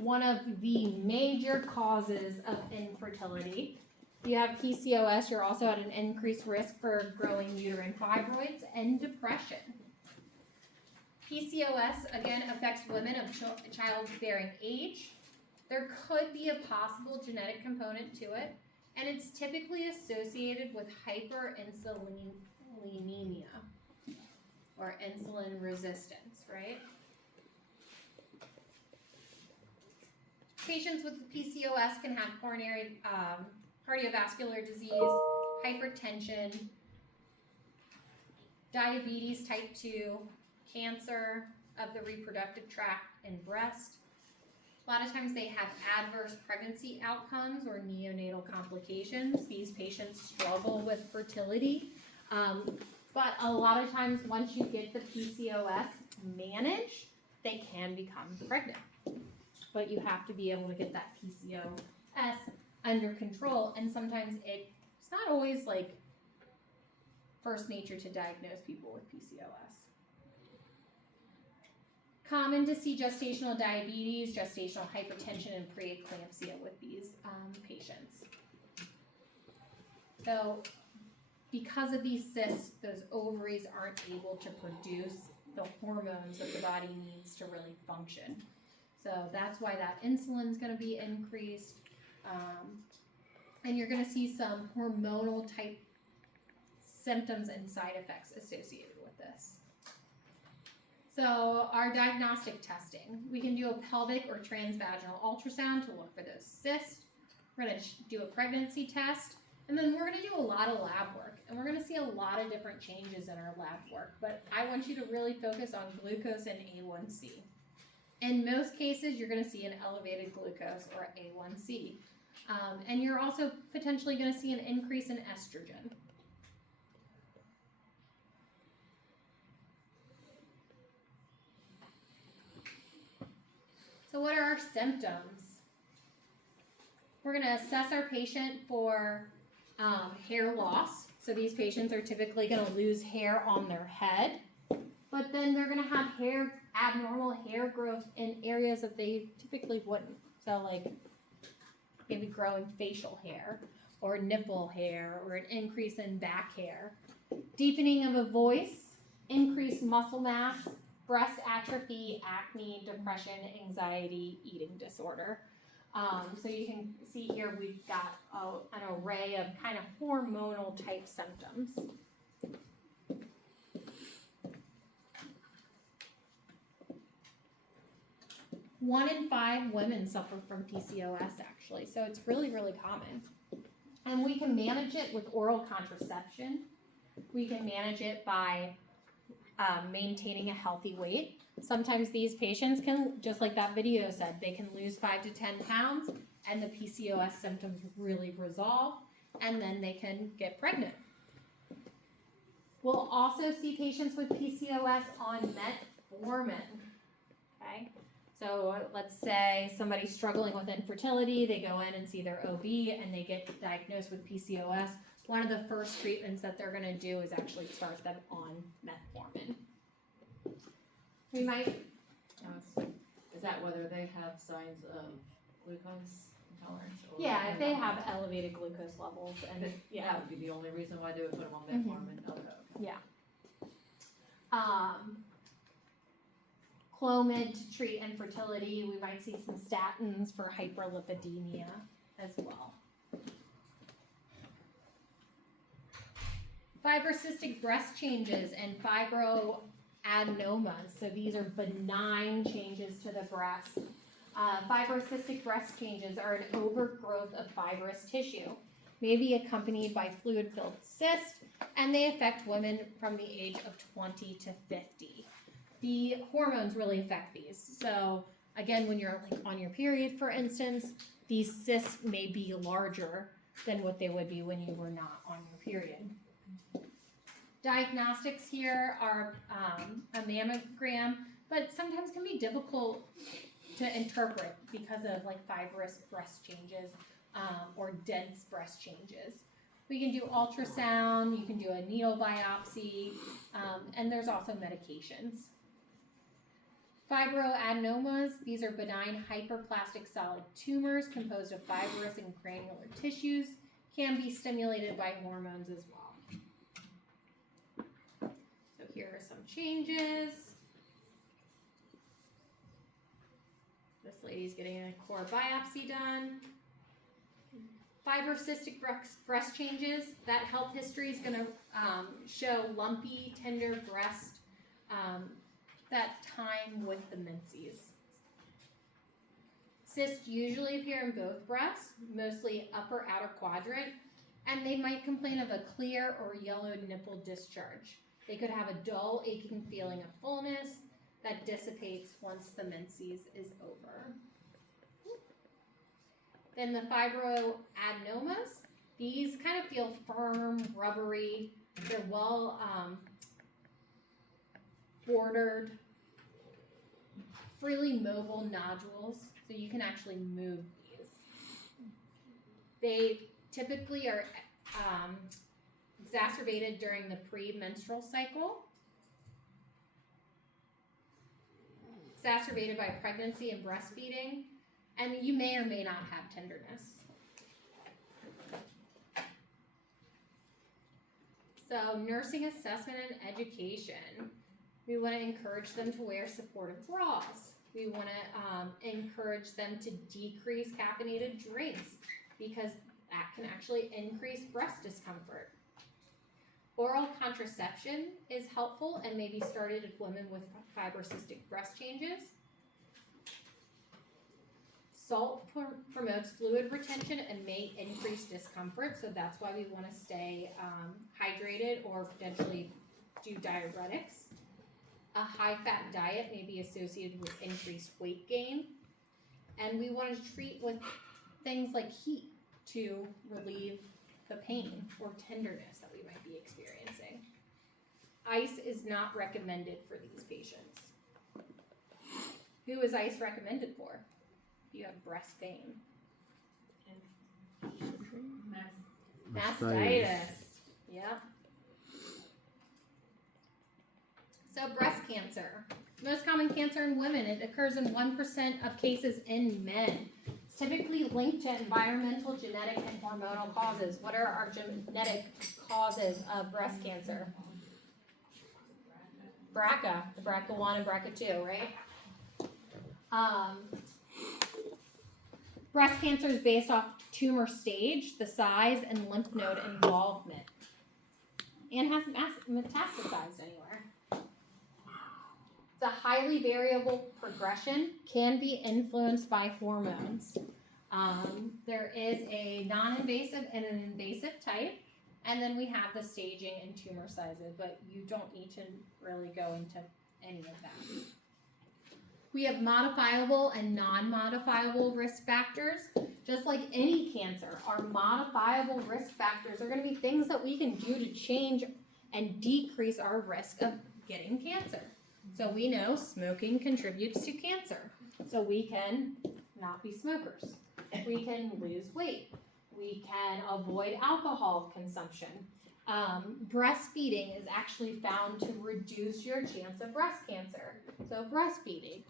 one of the major causes of infertility. If you have PCOS, you're also at an increased risk for growing uterine fibroids and depression. PCOS, again, affects women of childbearing age. There could be a possible genetic component to it, and it's typically associated with hyperinsulinemia or insulin resistance, right? Patients with PCOS can have coronary cardiovascular disease, hypertension, diabetes type 2, cancer of the reproductive tract and breast. A lot of times they have adverse pregnancy outcomes or neonatal complications. These patients struggle with fertility. But a lot of times once you get the PCOS managed, they can become pregnant. But you have to be able to get that PCOS under control, and sometimes it's not always like first nature to diagnose people with PCOS. Common to see gestational diabetes, gestational hypertension, and preeclampsia with these patients. So because of these cysts, those ovaries aren't able to produce the hormones that the body needs to really function. So that's why that insulin is going to be increased. And you're going to see some hormonal type symptoms and side effects associated with this. So our diagnostic testing, we can do a pelvic or transvaginal ultrasound to look for those cysts. We're going to do a pregnancy test, and then we're going to do a lot of lab work, and we're going to see a lot of different changes in our lab work, but I want you to really focus on glucose and A1C. In most cases, you're going to see an elevated glucose or A1C. And you're also potentially going to see an increase in estrogen. So what are our symptoms? We're going to assess our patient for hair loss. So these patients are typically going to lose hair on their head, but then they're going to have abnormal hair growth in areas that they typically wouldn't. So like maybe growing facial hair or nipple hair or an increase in back hair. Deepening of a voice, increased muscle mass, breast atrophy, acne, depression, anxiety, eating disorder. So you can see here we've got an array of kind of hormonal type symptoms. One in 5 women suffer from PCOS actually, so it's really, really common. And we can manage it with oral contraception. We can manage it by maintaining a healthy weight. Sometimes these patients can, just like that video said, they can lose 5 to 10 pounds and the PCOS symptoms really resolve, and then they can get pregnant. We'll also see patients with PCOS on metformin, okay? So let's say somebody's struggling with infertility, they go in and see their OB and they get diagnosed with PCOS. One of the first treatments that they're gonna do is actually start them on metformin. We might, Is that whether they have signs of glucose intolerance? Or yeah, if they have elevated glucose levels, and yeah. That would be the only reason why they would put them on metformin. Okay. Clomid to treat infertility. We might see some statins for hyperlipidemia as well. Fibrocystic breast changes and fibroadenomas. So these are benign changes to the breast. Fibrocystic breast changes are an overgrowth of fibrous tissue, maybe accompanied by fluid-filled cyst, and they affect women from the age of 20 to 50. The hormones really affect these. So again, when you're like on your period, for instance, these cysts may be larger than what they would be when you were not on your period. Diagnostics here are a mammogram, but sometimes can be difficult to interpret because of like fibrous breast changes or dense breast changes. We can do ultrasound, you can do a needle biopsy, and there's also medications. Fibroadenomas, these are benign hyperplastic solid tumors composed of fibrous and granular tissues, can be stimulated by hormones as well. So here are some changes. This lady's getting a core biopsy done. Fibrocystic breast changes, that health history is going to show lumpy, tender breast, that time with the menses. Cysts usually appear in both breasts, mostly upper outer quadrant, and they might complain of a clear or yellow nipple discharge. They could have a dull, aching feeling of fullness that dissipates once the menses is over. Then the fibroadenomas, these kind of feel firm, rubbery, they're well bordered, freely mobile nodules, so you can actually move these. They typically are exacerbated during the premenstrual cycle, exacerbated by pregnancy and breastfeeding, and you may or may not have tenderness. So nursing assessment and education. We want to encourage them to wear supportive bras. We want to encourage them to decrease caffeinated drinks because that can actually increase breast discomfort. Oral contraception is helpful and may be started in women with fibrocystic breast changes. Salt promotes fluid retention and may increase discomfort, so that's why we want to stay hydrated or potentially do diuretics. A high-fat diet may be associated with increased weight gain, and we want to treat with things like heat to relieve the pain or tenderness that we might be experiencing. Ice is not recommended for these patients. Who is ice recommended for? You have breast pain. Mastitis. Yep. So breast cancer. Most common cancer in women. It occurs in 1% of cases in men. It's typically linked to environmental, genetic, and hormonal causes. What are our genetic causes of breast cancer? BRCA, the BRCA1 and BRCA2, right? Breast cancer is based off tumor stage, the size, and lymph node involvement, and has metastasized anywhere. It's a highly variable progression, can be influenced by hormones. There is a non-invasive and an invasive type, and then we have the staging and tumor sizes, but you don't need to really go into any of that. We have modifiable and non-modifiable risk factors. Just like any cancer, our modifiable risk factors are going to be things that we can do to change and decrease our risk of getting cancer. So we know smoking contributes to cancer. So we can not be smokers. We can lose weight. We can avoid alcohol consumption. Breastfeeding is actually found to reduce your chance of breast cancer. So breastfeeding.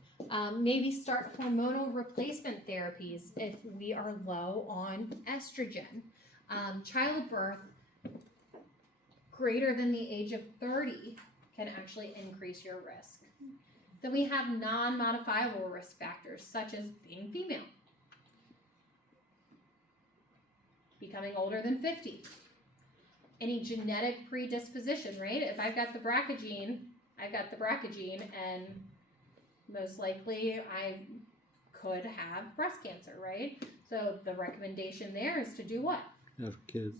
Maybe start hormonal replacement therapies if we are low on estrogen. Childbirth greater than the age of 30 can actually increase your risk. Then we have non-modifiable risk factors such as being female, becoming older than 50, any genetic predisposition, right? If I've got the BRCA gene, and most likely I could have breast cancer, right? So the recommendation there is to do what? Have kids.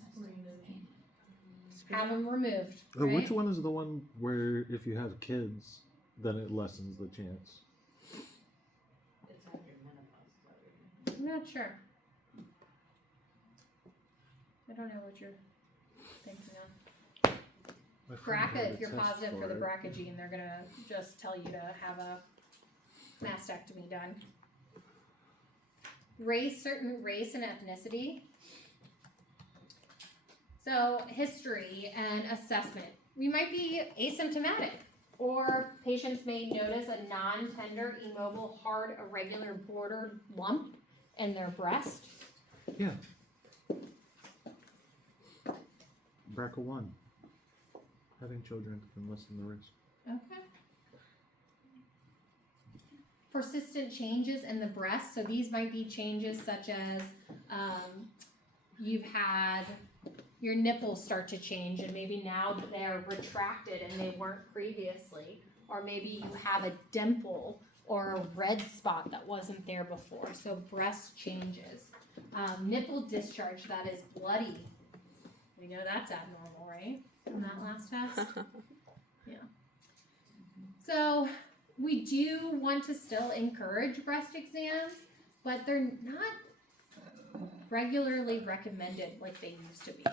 Have them removed, Oh, right? which one is the one where if you have kids, then it lessens the chance? It's after menopause. I'm not sure. I don't know what you're thinking of. My friend had BRCA, a if you're test positive for the it. BRCA gene, they're gonna just tell you to have a mastectomy done. Certain race and ethnicity. So history and assessment. We might be asymptomatic, or patients may notice a non-tender, immobile, hard, irregular bordered lump in their breast. Yeah. BRCA1. Having children can lessen the risk. Okay. Persistent changes in the breast. So these might be changes such as you've had your nipples start to change and maybe now they're retracted and they weren't previously. Or maybe you have a dimple or a red spot that wasn't there before. So breast changes. Nipple discharge that is bloody. We know that's abnormal, right? From that last test? Yeah. So we do want to still encourage breast exams, but they're not regularly recommended like they used to be.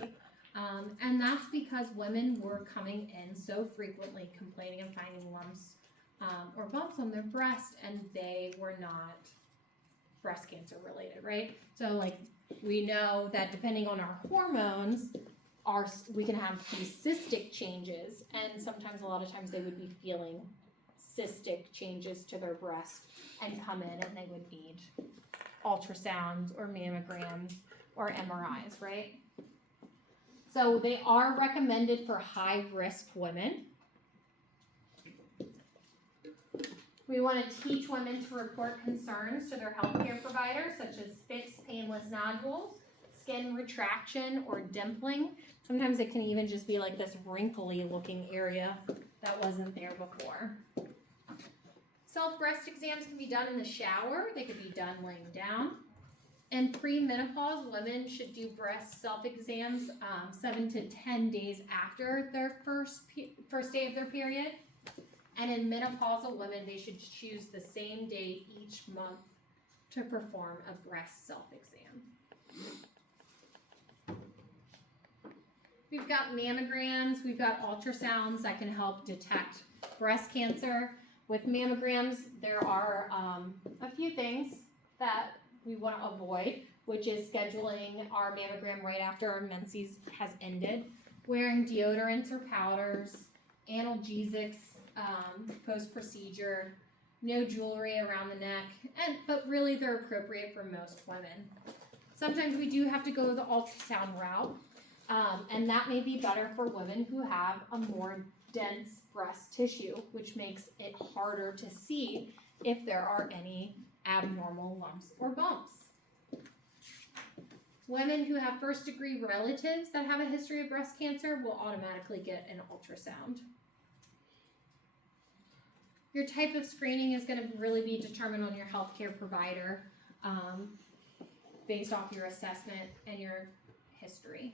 And that's because women were coming in so frequently complaining of finding lumps or bumps on their breast, and they were not breast cancer related, right? So like we know that depending on our hormones, we can have these cystic changes, and sometimes a lot of times they would be feeling cystic changes to their breast and come in and they would need ultrasounds or mammograms or MRIs, right? So they are recommended for high-risk women. We want to teach women to report concerns to their healthcare provider, such as fixed painless nodules, skin retraction, or dimpling. Sometimes it can even just be like this wrinkly looking area that wasn't there before. Self-breast exams can be done in the shower. They could be done laying down. And pre-menopause women should do breast self-exams 7 to 10 days after their first day of their period. And in menopausal women, they should choose the same day each month to perform a breast self-exam. We've got mammograms, we've got ultrasounds that can help detect breast cancer. With mammograms, there are a few things that we want to avoid, which is scheduling our mammogram right after our menses has ended, wearing deodorants or powders, analgesics post-procedure, no jewelry around the neck, but really they're appropriate for most women. Sometimes we do have to go the ultrasound route, and that may be better for women who have a more dense breast tissue, which makes it harder to see if there are any abnormal lumps or bumps. Women who have first-degree relatives that have a history of breast cancer will automatically get an ultrasound. Your type of screening is going to really be determined on your healthcare provider based off your assessment and your history.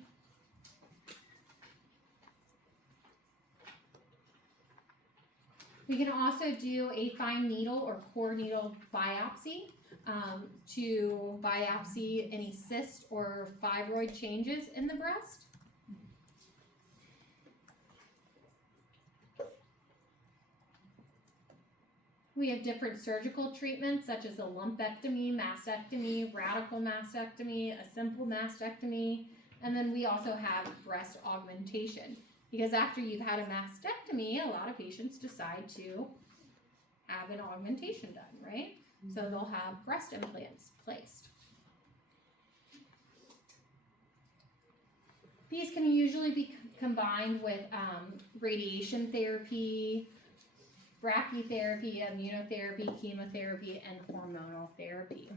We can also do a fine needle or core needle biopsy to biopsy any cyst or fibroid changes in the breast. We have different surgical treatments such as a lumpectomy, mastectomy, radical mastectomy, a simple mastectomy, and then we also have breast augmentation. Because after you've had a mastectomy, a lot of patients decide to have an augmentation done, right? So they'll have breast implants placed. These can usually be combined with radiation therapy, brachytherapy, immunotherapy, chemotherapy, and hormonal therapy.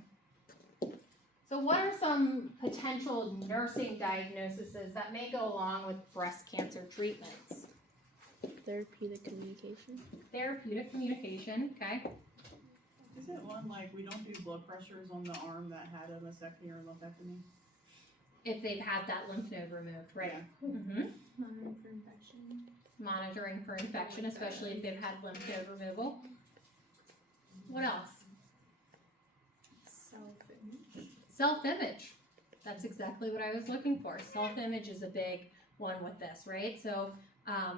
So what are some potential nursing diagnoses that may go along with breast cancer treatments? Therapeutic communication. Therapeutic communication, okay. Isn't one like we don't do blood pressures on the arm that had a mastectomy or lumpectomy? If they've had that lymph node removed, right? Yeah. Mm-hmm. Monitoring for infection. Monitoring for infection, especially if they've had lymph node removal. What else? Self-image. Self-image. That's exactly what I was looking for. Self-image is a big one with this, right? So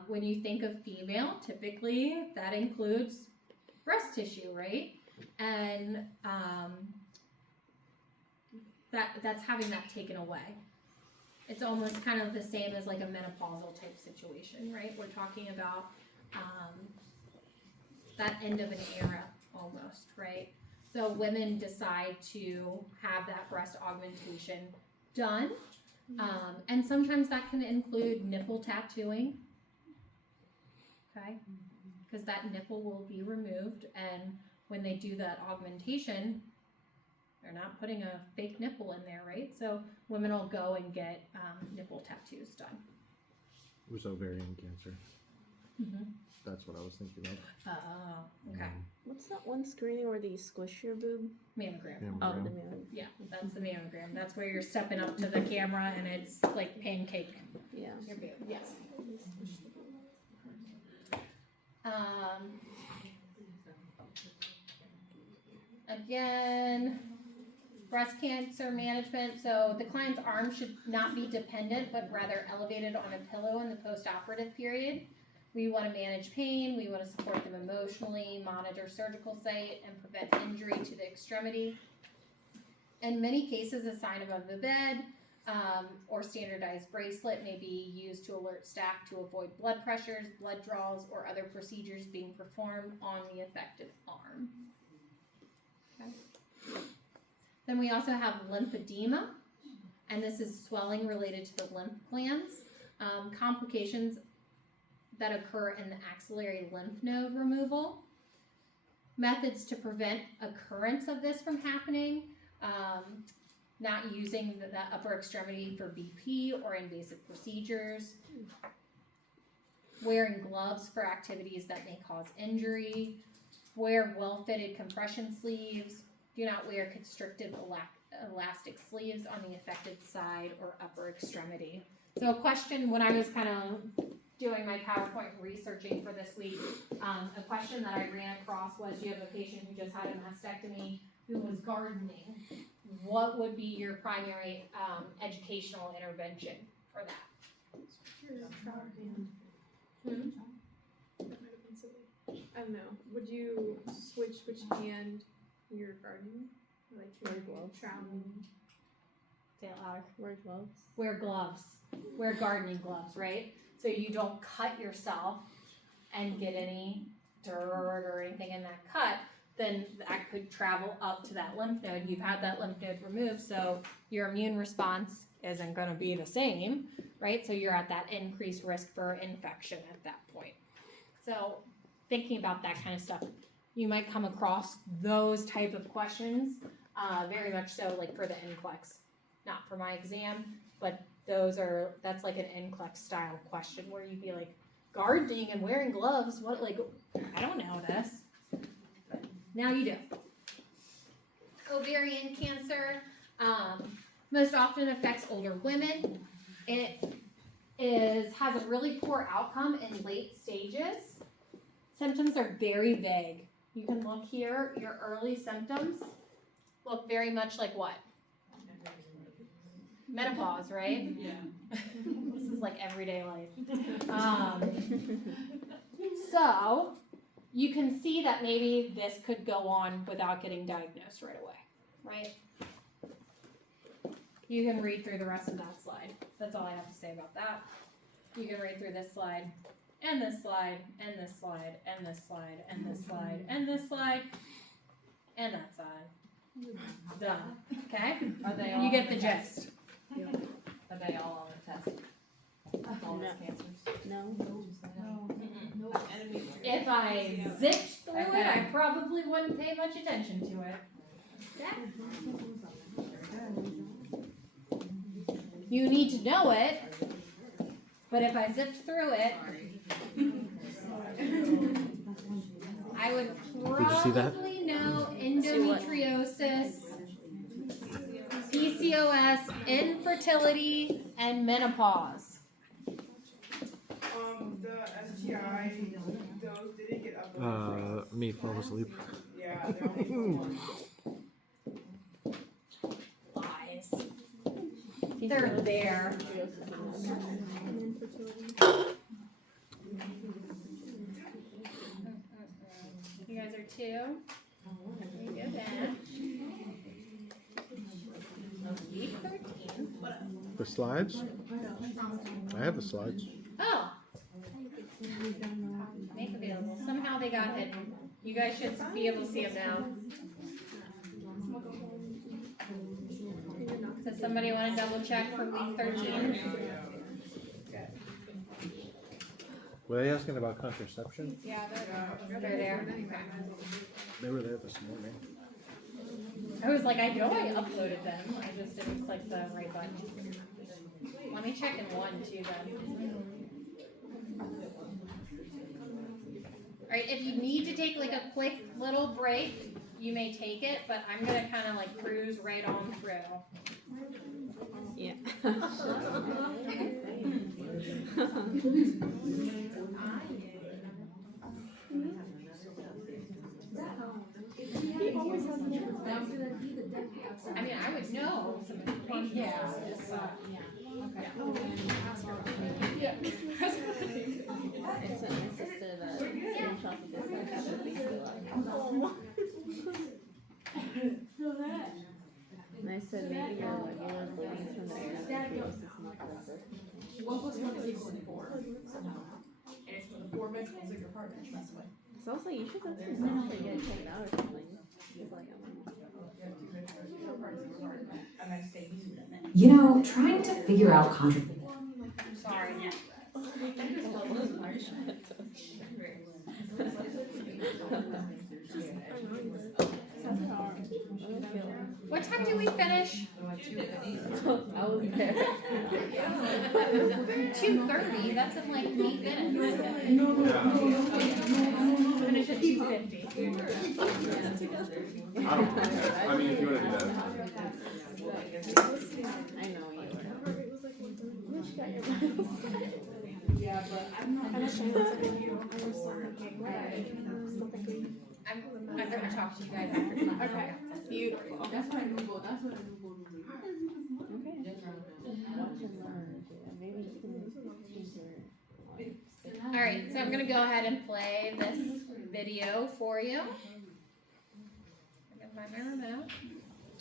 when you think of female, typically that includes breast tissue, right? And that's having that taken away. It's almost kind of the same as like a menopausal type situation, right? We're talking about that end of an era almost, right? So women decide to have that breast augmentation done. And sometimes that can include nipple tattooing, okay? Because that nipple will be removed, and when they do that augmentation, they're not putting a fake nipple in there, right? So women will go and get nipple tattoos done. It was ovarian cancer. Mm-hmm. That's what I was thinking of. Oh, okay. What's that one screening where they squish your boob? Mammogram. Mammogram. Oh, the mammogram. Yeah, that's the mammogram. That's where you're stepping up to the camera and it's like pancake Yeah. your boob. Yes. Again, breast cancer management. So the client's arm should not be dependent, but rather elevated on a pillow in the post-operative period. We want to manage pain. We want to support them emotionally, monitor surgical site, and prevent injury to the extremity. In many cases, a sign above the bed or standardized bracelet may be used to alert staff to avoid blood pressures, blood draws, or other procedures being performed on the affected arm. Okay. Then we also have lymphedema, and this is swelling related to the lymph glands. Complications that occur in the axillary lymph node removal. Methods to prevent occurrence of this from happening. Not using the upper extremity for BP or invasive procedures. Wearing gloves for activities that may cause injury. Wear well-fitted compression sleeves. Do not wear constrictive elastic sleeves on the affected side or upper extremity. So a question when I was kind of doing my PowerPoint researching for this week, a question that I ran across was, you have a patient who just had a mastectomy who was gardening. What would be your primary educational intervention for that? I don't know. Would you switch which hand you're gardening? Like Wear gloves. traveling? Say it louder. Wear gloves. Wear gloves. Wear gardening gloves, right? So you don't cut yourself and get any dirt or anything in that cut. Then that could travel up to that lymph node. You've had that lymph node removed, so your immune response isn't going to be the same, right? So you're at that increased risk for infection at that point. So thinking about that kind of stuff, you might come across those type of questions, very much so like for the NCLEX. Not for my exam, but that's like an NCLEX style question where you'd be like, gardening and wearing gloves, what, like, I don't know this. But now you do. Ovarian cancer most often affects older women. It has a really poor outcome in late stages. Symptoms are very vague. You can look here, your early symptoms look very much like what? Menopause, right? Yeah. This is like everyday life. So you can see that maybe this could go on without getting diagnosed right away, right? You can read through the rest of that slide. That's all I have to say about that. You can read through this slide, and this slide, and this slide, and this slide, and this slide, and this slide, and that side. Done. Okay? Are they all You get on the test? gist. Are they all on the test? All those cancers? No. If I zipped through it, Okay. I probably wouldn't pay much attention to it. Yeah. You need to know it, but if I zipped through it, I would you see that? probably know endometriosis, PCOS, infertility, and menopause. The STI, those didn't get uploaded. Me fall asleep. Yeah, they're only for one. Lies. there. You guys are two. You go back. Week 13. The slides? I have the slides. Oh. Make available. Somehow they got hidden. You guys should be able to see them now. Does somebody want to double check for week 13? Were they asking about contraception? Yeah, they're there. Okay. They were there this morning. I was like, I know I uploaded them. I just didn't click the right button. Let me check in one too then. Alright, if you need to take like a quick little break, you may take it, but I'm gonna kinda like cruise right on through. Yeah. I mean, I would know some information. Yeah. It's an assisted screenshots of this like after Facebook. And I said maybe your regular bullies from the elementary was just not closer. 1 plus 1 is equal to 4. And it's for the 4 vegetables that your partner's messing with. So I was like, you should go to the doctor and get it checked out or something. He's like, And I say you them. You know, trying to figure out Sorry. What time do we finish? I was there. 2:30, that's in like 8 minutes. Finish at 2:50. I mean, if you wanna do that. I know you were. Yeah, but I'm not gonna show this video. I was still thinking. I'm gonna talk to you guys after class. Okay. Beautiful. That's what I Googled. That's what I Googled. Okay. Watch and learn. Yeah, maybe you can change your. Alright, so I'm gonna go ahead and play this video for you. I'm gonna find my remote.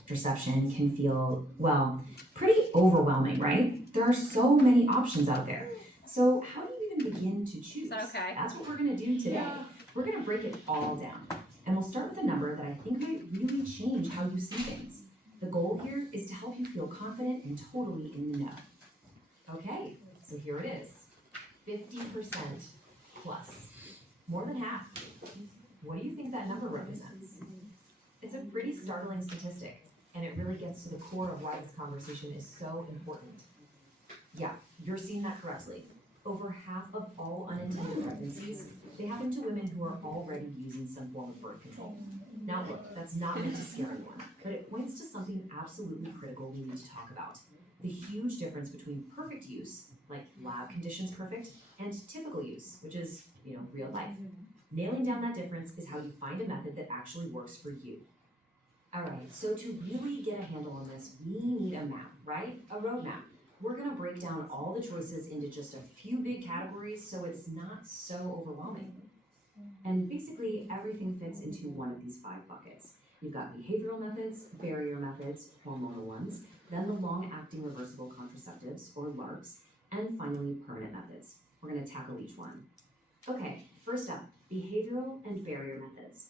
contraception can feel, well, pretty overwhelming, right? There are so many options out there. So how do you even begin to choose? Is that okay? That's what we're gonna do today. We're gonna break it all down. And we'll start with a number that I think might really change how you see things. The goal here is to help you feel confident and totally in the know. Okay, so here it is. 50% plus. More than half. What do you think that number represents? It's a pretty startling statistic, and it really gets to the core of why this conversation is so important. Yeah, you're seeing that correctly. Over half of all unintended pregnancies, they happen to women who are already using some form of birth control. Now look, that's not meant to scare anyone, but it points to something absolutely critical we need to talk about. The huge difference between perfect use, like lab conditions perfect, and typical use, which is, real life. Nailing down that difference is how you find a method that actually works for you. Alright, so to really get a handle on this, we need a map, right? A roadmap. We're gonna break down all the choices into just a few big categories so it's not so overwhelming. And basically, everything fits into one of these 5 buckets. You've got behavioral methods, barrier methods, hormonal ones, then the long-acting reversible contraceptives, or LARCs, and finally, permanent methods. We're gonna tackle each one. Okay, first up, behavioral and barrier methods.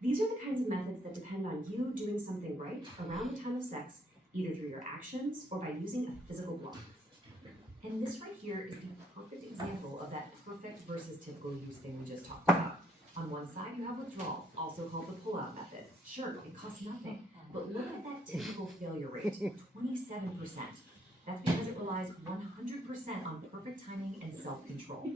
These are the kinds of methods that depend on you doing something right around the time of sex, either through your actions or by using a physical block. And this right here is the perfect example of that perfect versus typical use thing we just talked about. On one side, you have withdrawal, also called the pull-out method. Sure, it costs nothing, but look at that typical failure rate, 27%. That's because it relies 100% on perfect timing and self-control.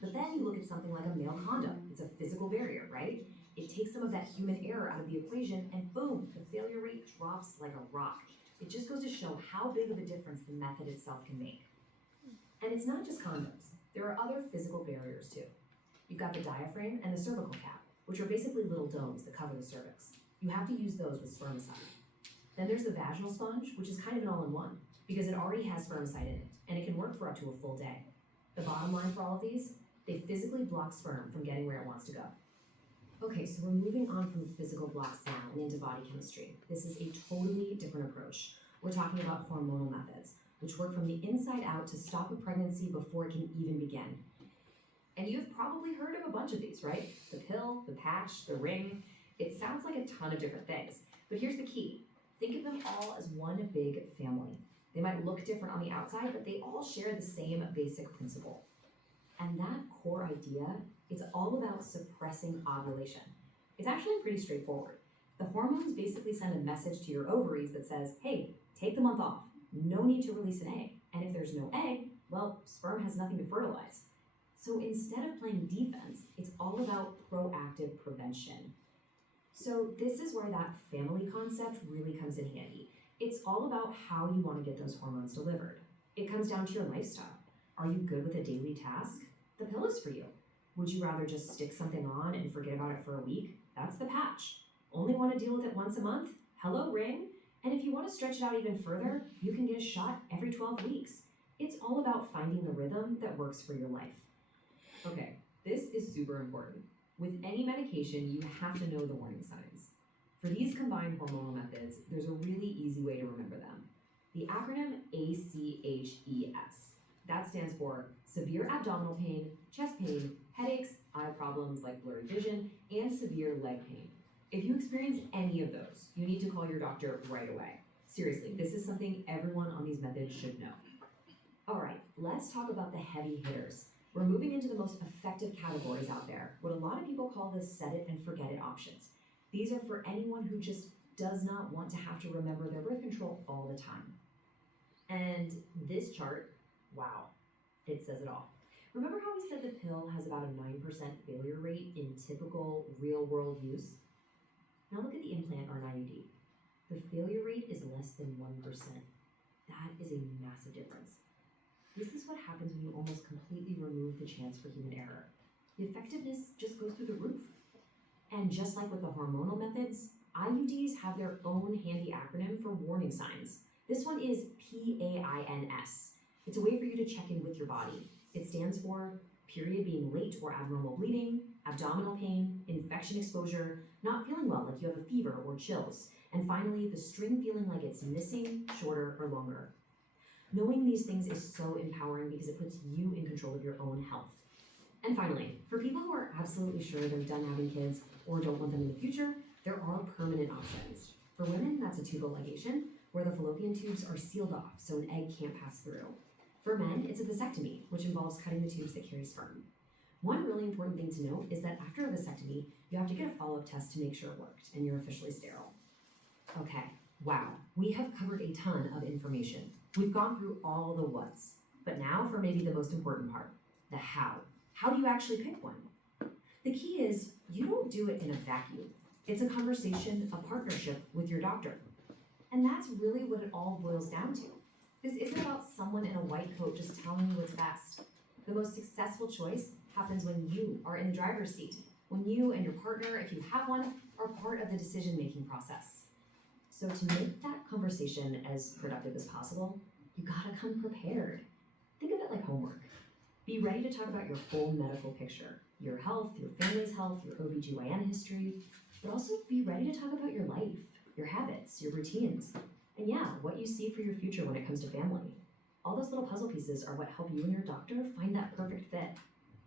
But then you look at something like a male condom. It's a physical barrier, right? It takes some of that human error out of the equation, and boom, the failure rate drops like a rock. It just goes to show how big of a difference the method itself can make. And it's not just condoms. There are other physical barriers too. You've got the diaphragm and the cervical cap, which are basically little domes that cover the cervix. You have to use those with spermicide. Then there's the vaginal sponge, which is kind of an all-in-one. because it already has spermicide in it, and it can work for up to a full day. The bottom line for all of these, they physically block sperm from getting where it wants to go. Okay, so we're moving on from physical blocks now and into body chemistry. This is a totally different approach. We're talking about hormonal methods, which work from the inside out to stop a pregnancy before it can even begin. And you've probably heard of a bunch of these, right? The pill, the patch, the ring. It sounds like a ton of different things, but here's the key. Think of them all as one big family. They might look different on the outside, but they all share the same basic principle. And that core idea, it's all about suppressing ovulation. It's actually pretty straightforward. The hormones basically send a message to your ovaries that says, hey, take the month off. No need to release an egg. And if there's no egg, well, sperm has nothing to fertilize. So instead of playing defense, it's all about proactive prevention. So this is where that family concept really comes in handy. It's all about how you want to get those hormones delivered. It comes down to your lifestyle. Are you good with a daily task? The pill is for you. Would you rather just stick something on and forget about it for a week? That's the patch. Only want to deal with it once a month? Hello, ring. And if you want to stretch it out even further, you can get a shot every 12 weeks. It's all about finding the rhythm that works for your life. Okay, this is super important. With any medication, you have to know the warning signs. For these combined hormonal methods, there's a really easy way to remember them. The acronym ACHES. That stands for severe abdominal pain, chest pain, headaches, eye problems like blurry vision, and severe leg pain. If you experience any of those, you need to call your doctor right away. Seriously, this is something everyone on these methods should know. All right, let's talk about the heavy hitters. We're moving into the most effective categories out there, what a lot of people call the set it and forget it options. These are for anyone who just does not want to have to remember their birth control all the time. And this chart, wow, it says it all. Remember how we said the pill has about a 9% failure rate in typical real-world use? Now look at the implant or an IUD. The failure rate is less than 1%. That is a massive difference. This is what happens when you almost completely remove the chance for human error. The effectiveness just goes through the roof. And just like with the hormonal methods, IUDs have their own handy acronym for warning signs. This one is PAINS. It's a way for you to check in with your body. It stands for period being late or abnormal bleeding, abdominal pain, infection exposure, not feeling well like you have a fever or chills, and finally, the string feeling like it's missing, shorter, or longer. Knowing these things is so empowering because it puts you in control of your own health. And finally, for people who are absolutely sure they're done having kids or don't want them in the future, there are permanent options. For women, that's a tubal ligation, where the fallopian tubes are sealed off so an egg can't pass through. For men, it's a vasectomy, which involves cutting the tubes that carry sperm. One really important thing to note is that after a vasectomy, you have to get a follow-up test to make sure it worked and you're officially sterile. Okay, wow, we have covered a ton of information. We've gone through all the what's, but now for maybe the most important part, the how. How do you actually pick one? The key is you don't do it in a vacuum. It's a conversation, a partnership with your doctor. And that's really what it all boils down to. This isn't about someone in a white coat just telling you what's best. The most successful choice happens when you are in the driver's seat, when you and your partner, if you have one, are part of the decision-making process. So to make that conversation as productive as possible, you gotta come prepared. Think of it like homework. Be ready to talk about your full medical picture, your health, your family's health, your OBGYN history, but also be ready to talk about your life, your habits, your routines, and yeah, what you see for your future when it comes to family. All those little puzzle pieces are what help you and your doctor find that perfect fit.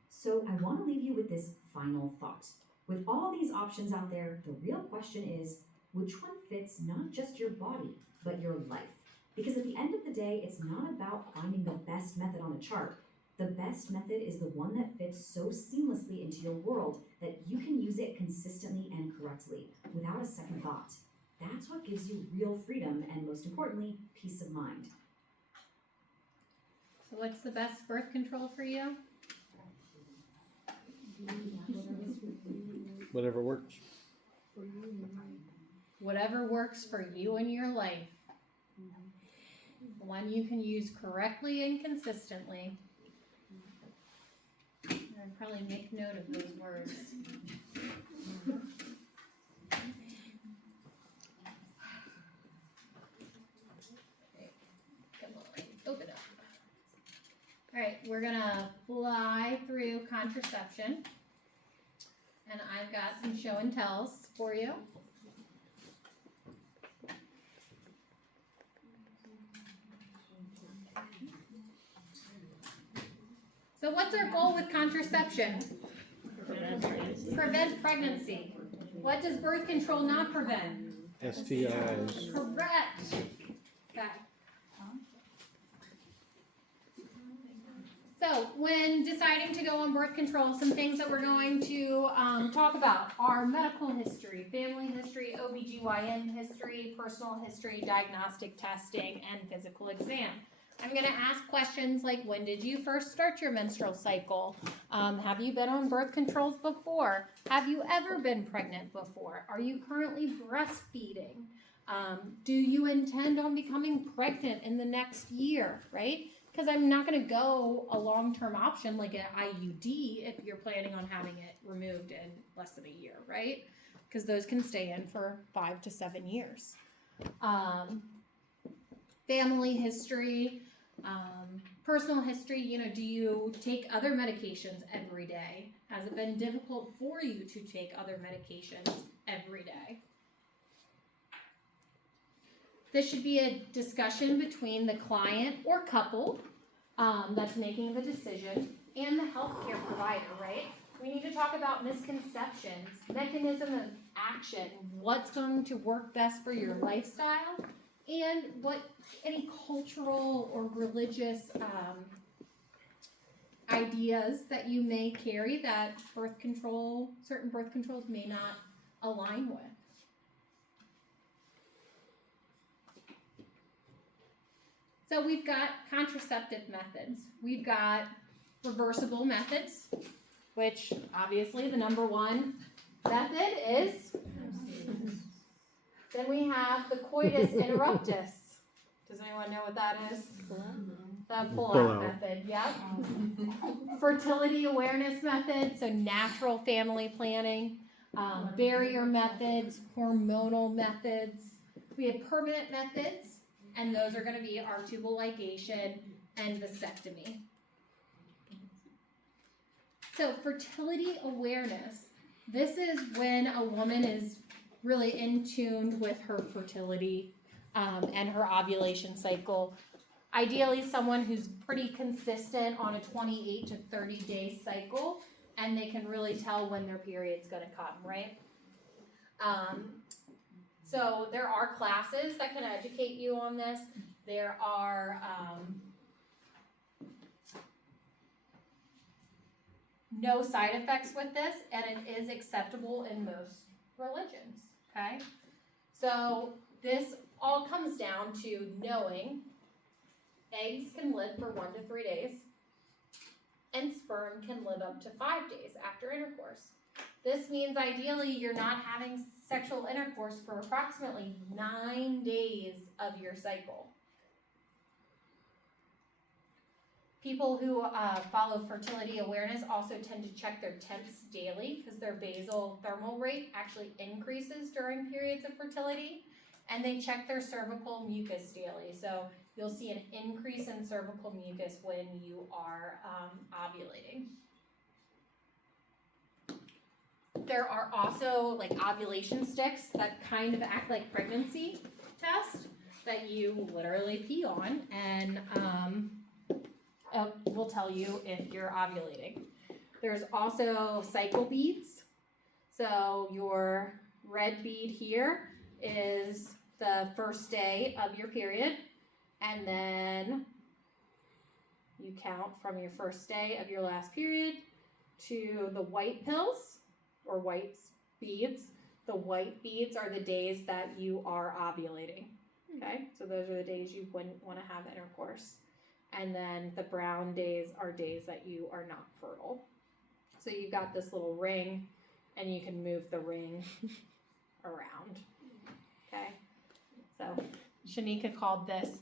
So I want to leave you with this final thought. With all these options out there, the real question is, which one fits not just your body, but your life? Because at the end of the day, it's not about finding the best method on a chart. The best method is the one that fits so seamlessly into your world that you can use it consistently and correctly, without a second thought. That's what gives you real freedom and, most importantly, peace of mind. So what's the best birth control for you? Whatever works. Whatever works for you and your life. The one you can use correctly and consistently. I'd probably make note of those words. Okay, get Alright, we're gonna fly through contraception. And I've got some show and tells for you. So what's our goal with contraception? Prevent pregnancy. What does birth control not prevent? STIs. Correct. Okay. So when deciding to go on birth control, some things that we're going to talk about are medical history, family history, OBGYN history, personal history, diagnostic testing, and physical exam. I'm going to ask questions like, when did you first start your menstrual cycle? Have you been on birth controls before? Have you ever been pregnant before? Are you currently breastfeeding? Do you intend on becoming pregnant in the next year, right? Because I'm not going to go a long-term option like an IUD if you're planning on having it removed in less than a year, right? Because those can stay in for 5 to 7 years. Family history, personal history, do you take other medications every day? Has it been difficult for you to take other medications every day? This should be a discussion between the client or couple that's making the decision and the healthcare provider, right? We need to talk about misconceptions, mechanism of action, what's going to work best for your lifestyle, and what any cultural or religious ideas that you may carry that certain birth controls may not align with. So we've got contraceptive methods. We've got reversible methods, which obviously the number one method is. Then we have the coitus interruptus. Does anyone know what that is? The pull-out method, yep. Fertility awareness method, so natural family planning, barrier methods, hormonal methods. We have permanent methods, and those are going to be our tubal ligation and vasectomy. So fertility awareness, this is when a woman is really in tune with her fertility and her ovulation cycle. Ideally, someone who's pretty consistent on a 28 to 30 day cycle, and they can really tell when their period's going to come, right? So there are classes that can educate you on this. There are no side effects with this, and it is acceptable in most religions, okay? So this all comes down to knowing eggs can live for 1 to 3 days, and sperm can live up to 5 days after intercourse. This means ideally you're not having sexual intercourse for approximately 9 days of your cycle. People who follow fertility awareness also tend to check their temps daily because their basal thermal rate actually increases during periods of fertility, and they check their cervical mucus daily. So you'll see an increase in cervical mucus when you are ovulating. There are also like ovulation sticks that kind of act like pregnancy tests that you literally pee on, and will tell you if you're ovulating. There's also cycle beads. So your red bead here is the first day of your period, and then you count from your first day of your last period to the white pills or white beads. The white beads are the days that you are ovulating. Okay, so those are the days you wouldn't want to have intercourse. And then the brown days are days that you are not fertile. So you've got this little ring, and you can move the ring around. Okay, so Shanika called this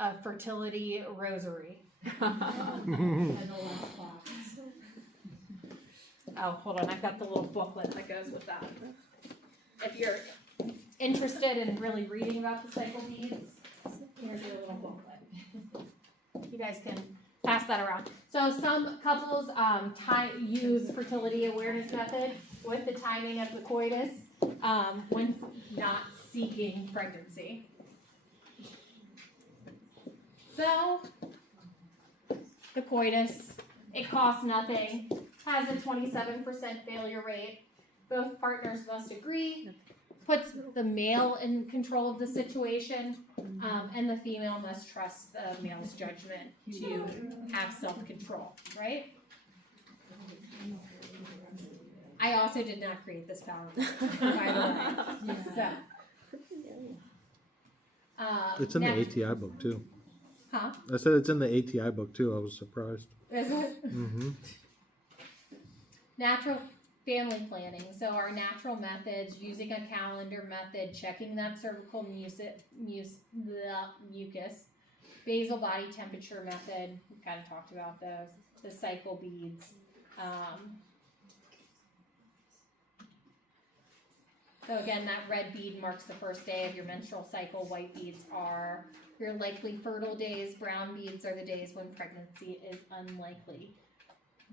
a fertility rosary. Oh, hold on, I've got the little booklet that goes with that. If you're interested in really reading about the cycle beads, here's your little booklet. you guys can pass that around. So some couples use fertility awareness method with the timing of the coitus when not seeking pregnancy. So the coitus, it costs nothing, has a 27% failure rate. Both partners must agree, puts the male in control of the situation, and the female must trust the male's judgment to have self-control, right? I also did not create this PowerPoint, by the way. So, It's in the next- ATI book too. Huh? I said it's in the ATI book too. I was surprised. Is it? Mm-hmm. Natural family planning. So our natural methods, using a calendar method, checking that cervical mucus, basal body temperature method. We kind of talked about those. The cycle beads. So again, that red bead marks the first day of your menstrual cycle. White beads are your likely fertile days. Brown beads are the days when pregnancy is unlikely.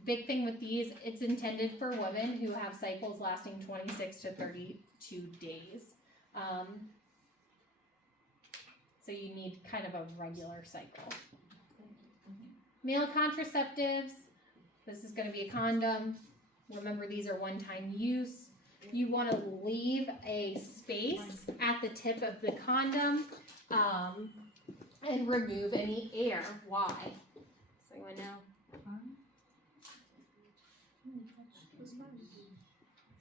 Big thing with these, it's intended for women who have cycles lasting 26 to 32 days. So you need kind of a regular cycle. Male contraceptives, this is going to be a condom. Remember, these are one-time use. You want to leave a space at the tip of the condom and remove any air. Why? Does anyone know?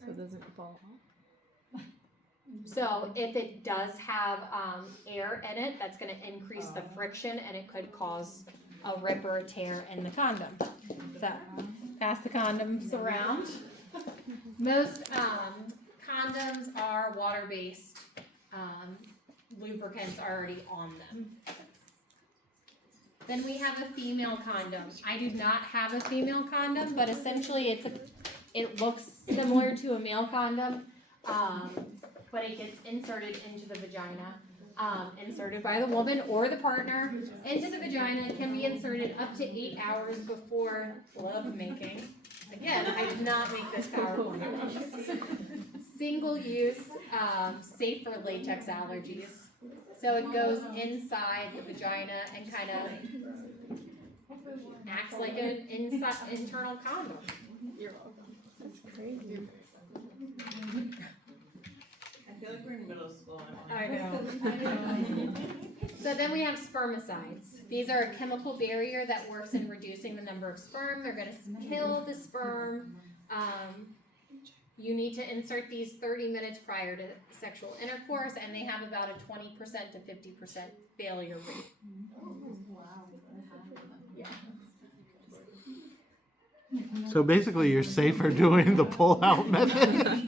So it doesn't fall off? So if it does have air in it, that's going to increase the friction and it could cause a rip or a tear in the condom. So pass the condoms around. Most condoms are water-based. Lubricants already on them. Then we have a female condom. I do not have a female condom, but essentially it looks similar to a male condom, but it gets inserted into the vagina. Inserted by the woman or the partner into the vagina. It can be inserted up to 8 hours before love making. Again, I did not make this PowerPoint. Single use, safe for latex allergies. So it goes inside the vagina and kind of acts like an internal condom. You're welcome. That's crazy. I feel like we're in middle school. I know. So then we have spermicides. These are a chemical barrier that works in reducing the number of sperm. They're going to kill the sperm. You need to insert these 30 minutes prior to sexual intercourse, and they have about a 20% to 50% failure rate. Yeah. So basically, you're safer doing the pull-out method.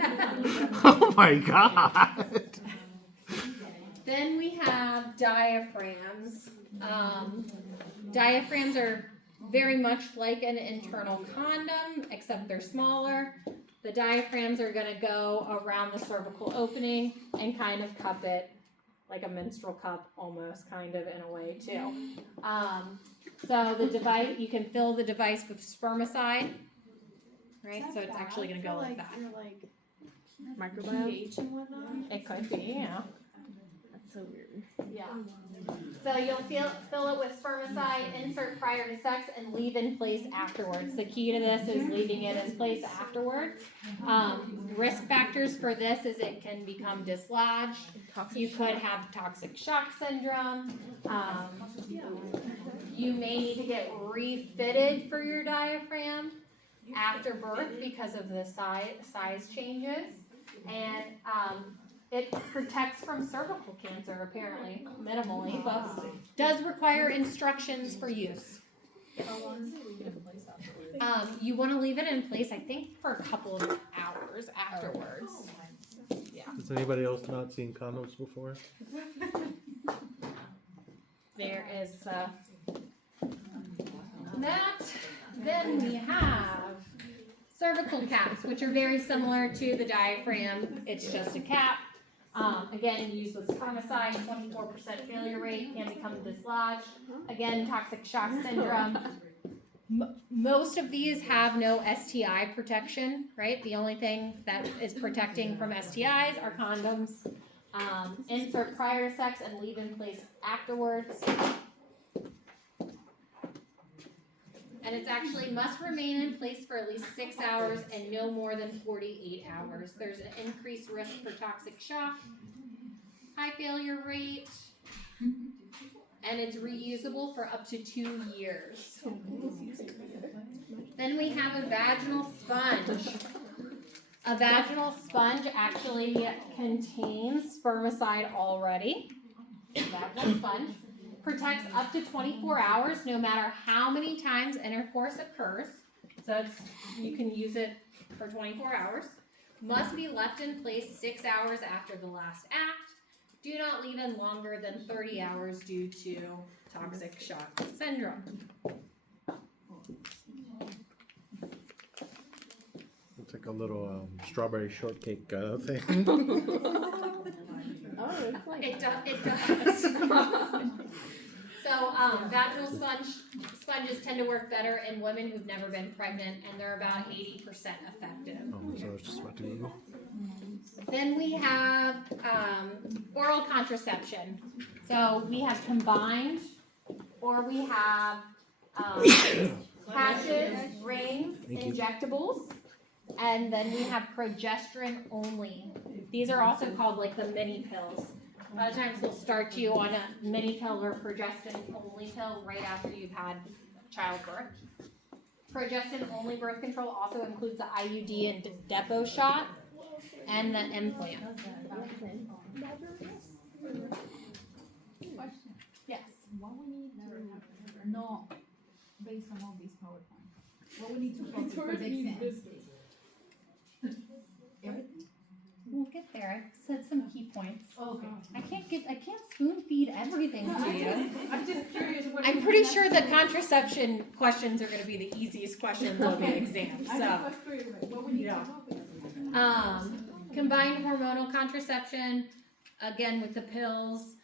Oh my god! Then we have diaphragms. Diaphragms are very much like an internal condom, except they're smaller. The diaphragms are going to go around the cervical opening and kind of cup it like a menstrual cup, almost, kind of, in a way, too. So the device, you can fill the device with spermicide, right? So it's actually going to go like that. Your like Microbiome? pH and whatnot. It could be, yeah. That's so weird. Yeah. So you'll fill it with spermicide, insert prior to sex, and leave in place afterwards. The key to this is leaving it in place afterwards. Risk factors for this is it can become dislodged. You could have toxic shock syndrome. You may need to get refitted for your diaphragm after birth because of the size changes. And it protects from cervical cancer, apparently, minimally, but does require instructions for use. You want to leave it in place, I think, for a couple of hours afterwards. Yeah. Has anybody else not seen condoms before? There is that. Then we have cervical caps, which are very similar to the diaphragm. It's just a cap. Again, used with spermicide, 24% failure rate, can become dislodged. Again, toxic shock syndrome. Most of these have no STI protection, right? The only thing that is protecting from STIs are condoms. Insert prior to sex and leave in place afterwards. And it's actually must remain in place for at least 6 hours and no more than 48 hours. There's an increased risk for toxic shock, high failure rate, and it's reusable for up to 2 years. Then we have a vaginal sponge. A vaginal sponge actually contains spermicide already. Vaginal sponge protects up to 24 hours no matter how many times intercourse occurs. So you can use it for 24 hours. Must be left in place 6 hours after the last act. Do not leave in longer than 30 hours due to toxic shock syndrome. It's like a little strawberry shortcake thing. Oh, it's like It does. So vaginal sponges tend to work better in women who've never been pregnant, and they're about 80% effective. Oh, so I was just about to Google. Then we have oral contraception. So we have combined, or we have patches, rings, injectables, and then we have progesterone only. These are also called like the mini pills. A lot of times they'll start you on a mini pill or progestin only pill right after you've had childbirth. Progestin only birth control also includes the IUD and depot shot and the implant. Yes. What we need to know based on all these PowerPoint? What we need to focus for the exam? Everything? We'll get there. I said some key points. Okay. I can't spoon feed everything to you. I'm just curious. What I'm pretty sure the contraception questions are going to be the easiest questions on the exam. I So, was curious, like, what we need to focus. combined hormonal contraception, again with the pills.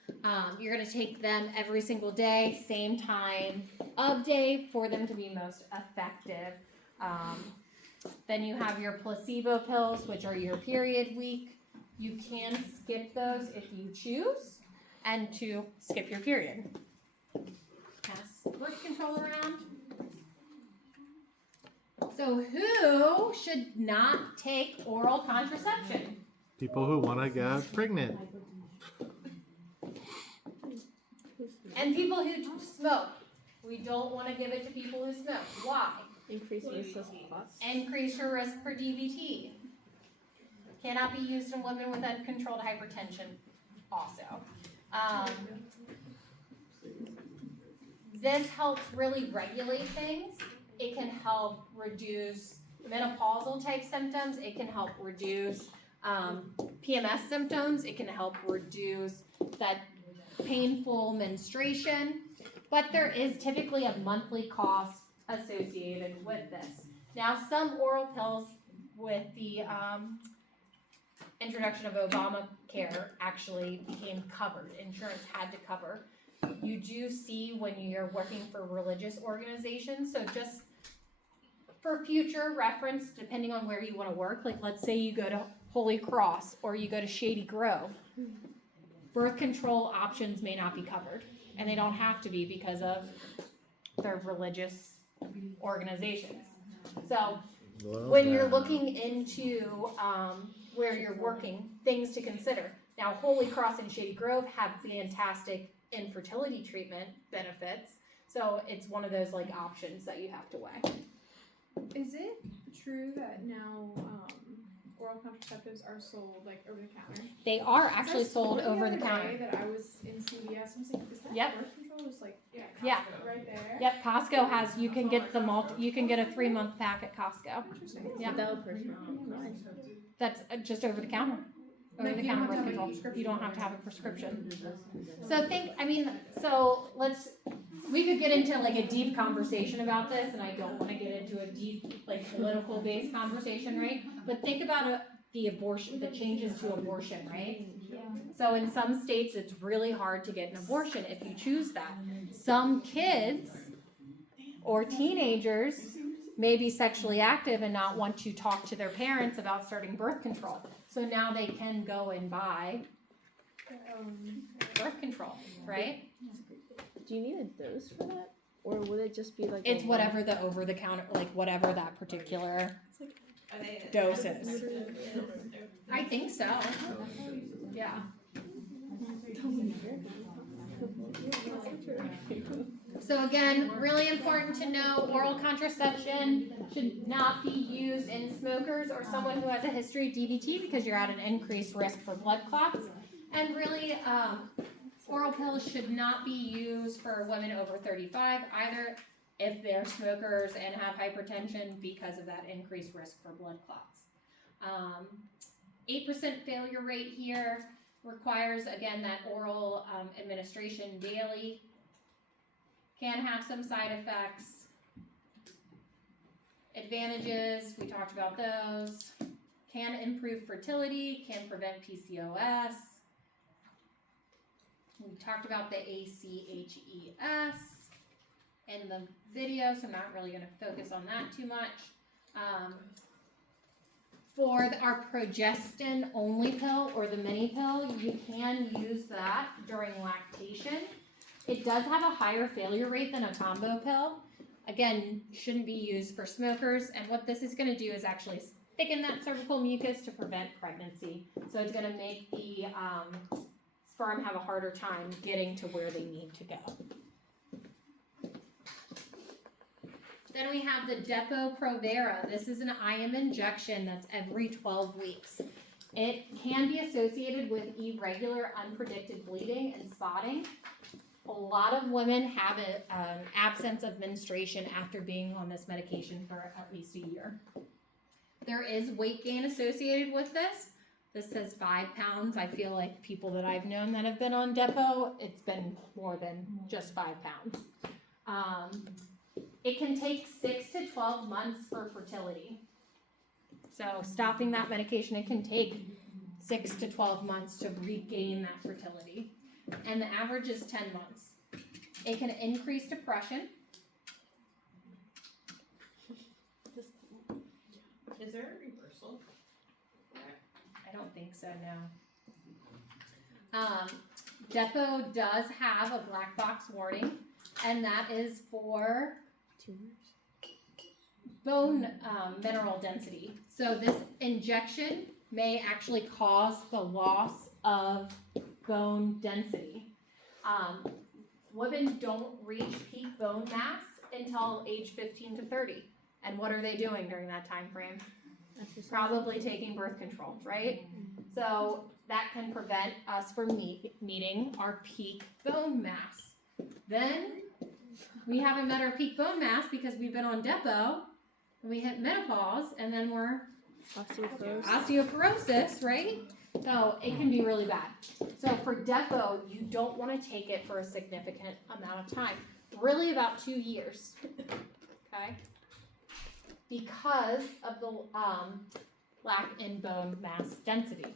You're going to take them every single day, same time of day for them to be most effective. Then you have your placebo pills, which are your period week. You can skip those if you choose, and to skip your period. Pass birth control around. So who should not take oral contraception? People who want to get pregnant. And people who smoke. We don't want to give it to people who smoke. Why? increased risk of clots. Increase your risk for DVT. Cannot be used in women with uncontrolled hypertension also. This helps really regulate things. It can help reduce menopausal type symptoms. It can help reduce PMS symptoms. It can help reduce that painful menstruation. But there is typically a monthly cost associated with this. Now, some oral pills with the introduction of Obamacare actually became covered. Insurance had to cover. You do see when you're working for religious organizations, so just for future reference, depending on where you want to work, like let's say you go to Holy Cross or you go to Shady Grove, birth control options may not be covered, and they don't have to be because of their religious organizations. So when you're looking into where you're working, things to consider. Now, Holy Cross and Shady Grove have fantastic infertility treatment benefits, so it's one of those like options that you have to weigh. Is it true that now oral contraceptives are sold like over the counter? They are actually sold over the counter. That I was in CVS, I was like, is that Yep. birth control? It's like, Yeah. right there. Yep, Costco has. You can get the you can get a 3-month pack at Costco. Interesting. Yeah. Without prescription. That's just over the counter. Over Like, the you counter don't have birth to have a control. prescription You don't have to for have a prescription. We could get into like a deep conversation about this, and I don't want to get into a deep like political based conversation, right? But think about the changes to abortion, right? Yeah. So in some states, it's really hard to get an abortion if you choose that. Some kids or teenagers may be sexually active and not want to talk to their parents about starting birth control. So now they can go and buy birth control, right? Do you need a dose for that? Or would it just be like It's whatever the over-the-counter, like whatever that particular dose is. I think so. Yeah. So again, really important to know, oral contraception should not be used in smokers or someone who has a history of DVT because you're at an increased risk for blood clots. And really, oral pills should not be used for women over 35 either if they're smokers and have hypertension because of that increased risk for blood clots. 8% failure rate here requires, again, that oral administration daily. Can have some side effects. Advantages, we talked about those. Can improve fertility, can prevent PCOS. We talked about the ACHES in the video, so I'm not really going to focus on that too much. For our progestin only pill or the mini pill, you can use that during lactation. It does have a higher failure rate than a combo pill. Again, shouldn't be used for smokers, and what this is going to do is actually thicken that cervical mucus to prevent pregnancy. So it's going to make the sperm have a harder time getting to where they need to go. Then we have the Depo-Provera. This is an IM injection that's every 12 weeks. It can be associated with irregular, unpredicted bleeding and spotting. A lot of women have an absence of menstruation after being on this medication for at least a year. There is weight gain associated with this. This says 5 pounds. I feel like people that I've known that have been on Depo, it's been more than just 5 pounds. It can take 6 to 12 months for fertility. So stopping that medication, it can take 6 to 12 months to regain that fertility. And the average is 10 months. It can increase depression. Is there a reversal? I don't think so, no. Depo does have a black box warning, and that is for bone mineral density. So this injection may actually cause the loss of bone density. Women don't reach peak bone mass until age 15 to 30. And what are they doing during that time frame? Probably taking birth control, right? So that can prevent us from meeting our peak bone mass. Then we haven't met our peak bone mass because we've been on Depo, and we hit menopause, and then we're osteoporosis, right? So it can be really bad. So for Depo, you don't want to take it for a significant amount of time. Really about 2 years, okay? Because of the lack in bone mass density.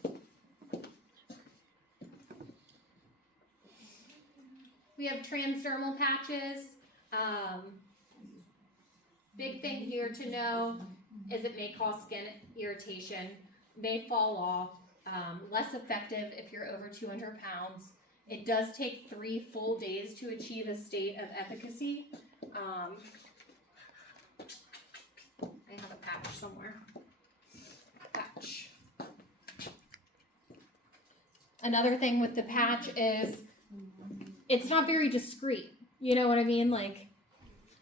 We have transdermal patches. Big thing here to know is it may cause skin irritation, may fall off, less effective if you're over 200 pounds. It does take 3 full days to achieve a state of efficacy. I have a patch somewhere. Patch. Another thing with the patch is it's not very discreet. You know what I mean? Like,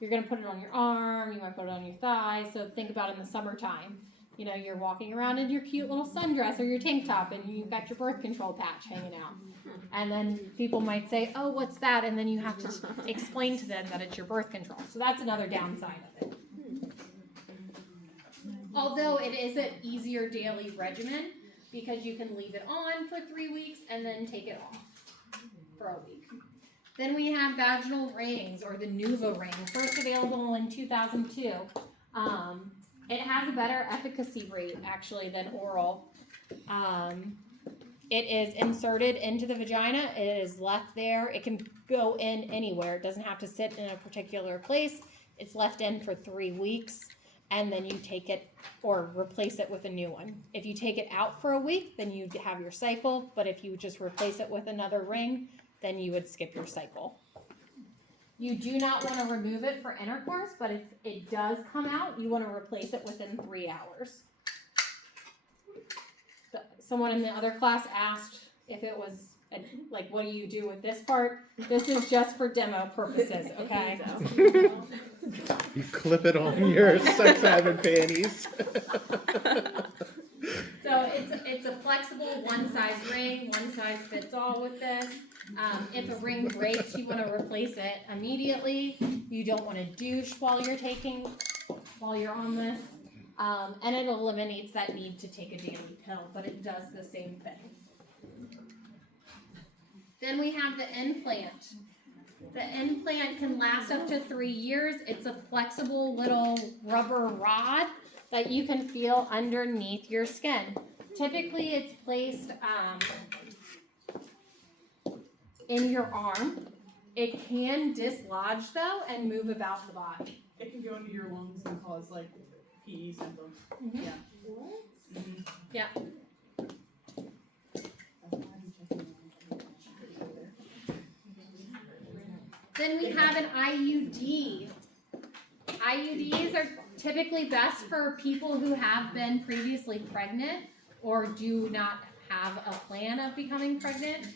you're going to put it on your arm, you might put it on your thigh. So think about in the summertime. You know, you're walking around in your cute little sundress or your tank top and you've got your birth control patch hanging out. And then people might say, oh, what's that? And then you have to explain to them that it's your birth control. So that's another downside of it. Although it is an easier daily regimen because you can leave it on for 3 weeks and then take it off for a week. Then we have vaginal rings or the Nuva ring, first available in 2002. It has a better efficacy rate actually than oral. It is inserted into the vagina. It is left there. It can go in anywhere. It doesn't have to sit in a particular place. It's left in for 3 weeks, and then you take it or replace it with a new one. If you take it out for a week, then you have your cycle. But if you just replace it with another ring, then you would skip your cycle. You do not want to remove it for intercourse, but if it does come out, you want to replace it within 3 hours. Someone in the other class asked if it was, like, what do you do with this part? This is just for demo purposes, okay? You clip it on your sex having panties. So it's a flexible one size ring, one size fits all with this. If a ring breaks, you want to replace it immediately. You don't want to douche while you're on this. And it eliminates that need to take a daily pill, but it does the same thing. Then we have the implant. The implant can last up to 3 years. It's a flexible little rubber rod that you can feel underneath your skin. Typically, it's placed in your arm. It can dislodge though and move about the body. It can go into your lungs and cause like PE symptoms. Mm-hmm. Yeah. Yeah. Then we have an IUD. IUDs are typically best for people who have been previously pregnant or do not have a plan of becoming pregnant.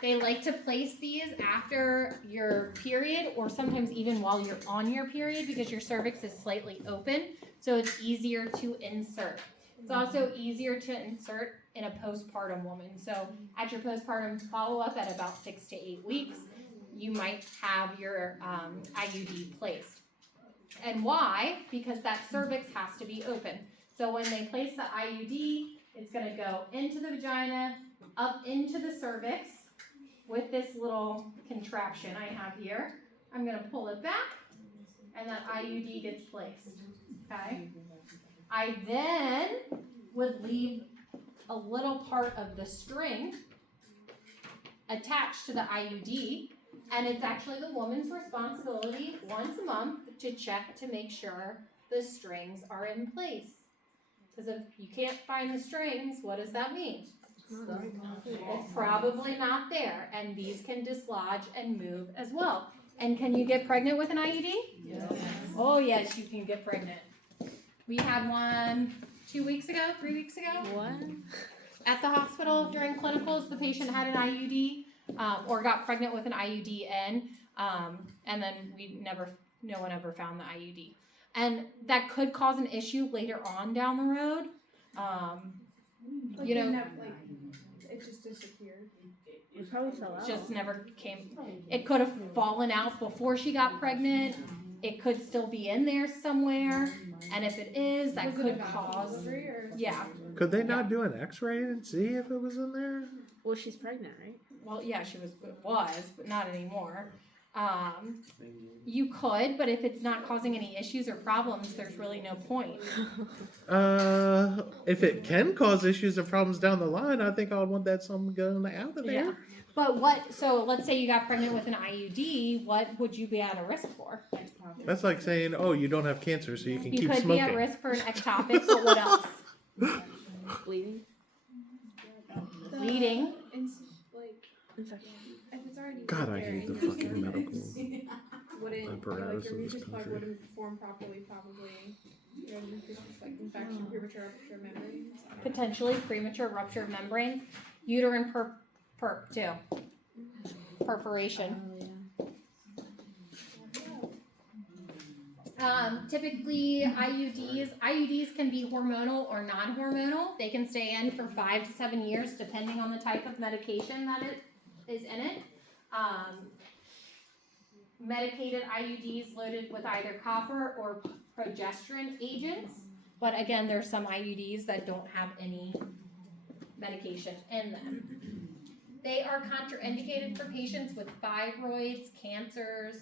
They like to place these after your period or sometimes even while you're on your period because your cervix is slightly open, so it's easier to insert. It's also easier to insert in a postpartum woman. So at your postpartum follow-up at about 6 to 8 weeks, you might have your IUD placed. And why? Because that cervix has to be open. So when they place the IUD, it's going to go into the vagina, up into the cervix with this little contraption I have here. I'm going to pull it back, and that IUD gets placed. Okay? I then would leave a little part of the string attached to the IUD, and it's actually the woman's responsibility once a month to check to make sure the strings are in place. Because if you can't find the strings, what does that mean? It's probably not there, and these can dislodge and move as well. And can you get pregnant with an IUD? Yes. Oh yes, you can get pregnant. We had one 2 weeks ago, 3 weeks ago. What? At the hospital during clinicals, the patient had an IUD or got pregnant with an IUD in, and then no one ever found the IUD. And that could cause an issue later on down the road. You know, it just disappeared. It probably fell out. just never came. It could have fallen out before she got pregnant. It could still be in there somewhere. And if it is, that could cause. Yeah. Could they not do an X-ray and see if it was in there? Well, she's pregnant, right? Well, yeah, she was, but not anymore. You could, but if it's not causing any issues or problems, there's really no point. If it can cause issues or problems down the line, I think I would want that something going out of there. Yeah. But so let's say you got pregnant with an IUD, what would you be at a risk for? That's like saying, oh, you don't have cancer, so you can You keep could smoking. be at risk for an ectopic, but what else? Bleeding. Bleeding. Infection. If it's already God, I there hate in the your fucking cervix, medical wouldn't apparatus your of this mucus plug country. wouldn't form properly, probably. Your mucus infection, premature rupture of membranes. Potentially premature rupture of membranes. Uterine perp too. Perforation. Typically IUDs can be hormonal or non-hormonal. They can stay in for 5 to 7 years depending on the type of medication that it is in it. Medicated IUDs loaded with either copper or progesterone agents. But again, there's some IUDs that don't have any medication in them. They are contraindicated for patients with fibroids, cancers,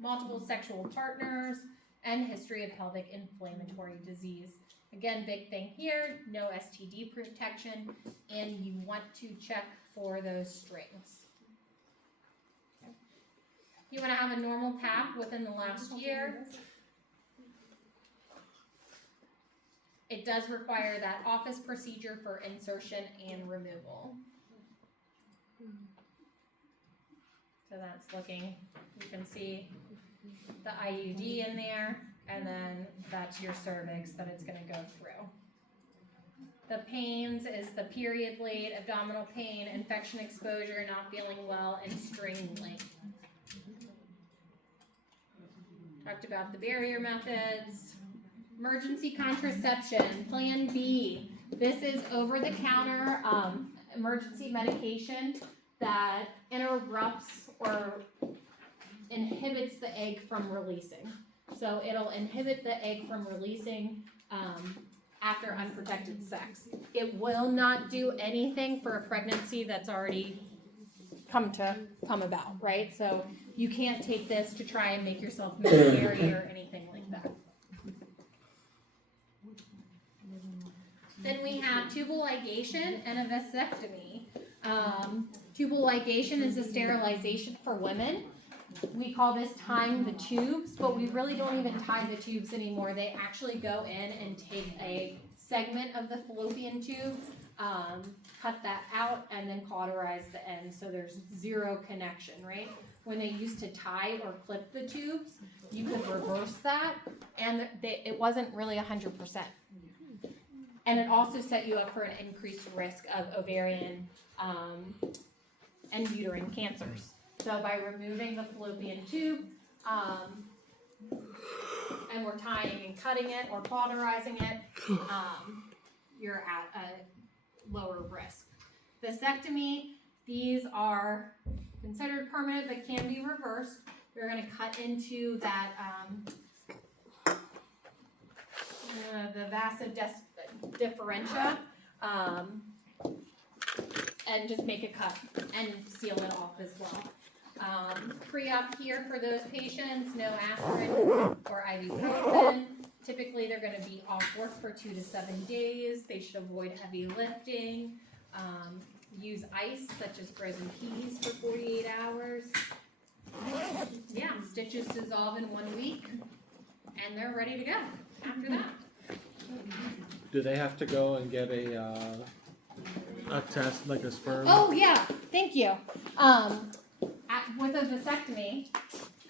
multiple sexual partners, and history of pelvic inflammatory disease. Again, big thing here, no STD protection, and you want to check for those strings. You want to have a normal pap within the last year. It does require that office procedure for insertion and removal. So that's looking, you can see the IUD in there, and then that's your cervix that it's going to go through. The pains is the period bleed, abdominal pain, infection exposure, not feeling well, and string length. Talked about the barrier methods. Emergency contraception, Plan B. This is over-the-counter emergency medication that interrupts or inhibits the egg from releasing. So it'll inhibit the egg from releasing after unprotected sex. It will not do anything for a pregnancy that's already come about, right? So you can't take this to try and make yourself miscarry or anything like that. Then we have tubal ligation and a vasectomy. Tubal ligation is a sterilization for women. We call this tying the tubes, but we really don't even tie the tubes anymore. They actually go in and take a segment of the fallopian tube, cut that out, and then cauterize the end, so there's zero connection, right? When they used to tie or clip the tubes, you could reverse that, and it wasn't really 100%. And it also set you up for an increased risk of ovarian and uterine cancers. So by removing the fallopian tube, and we're tying and cutting it or cauterizing it, you're at a lower risk. Vasectomy, these are considered permanent but can be reversed. We're going to cut into that the vasa differentia, and just make a cut and seal it off as well. Pre-op here for those patients, no aspirin or ibuprofen. Typically they're going to be off work for 2 to 7 days. They should avoid heavy lifting. Use ice such as frozen peas for 48 hours. Yeah, stitches dissolve in 1 week and they're ready to go after that. Do they have to go and get a test like a sperm? Oh yeah, thank you. With a vasectomy,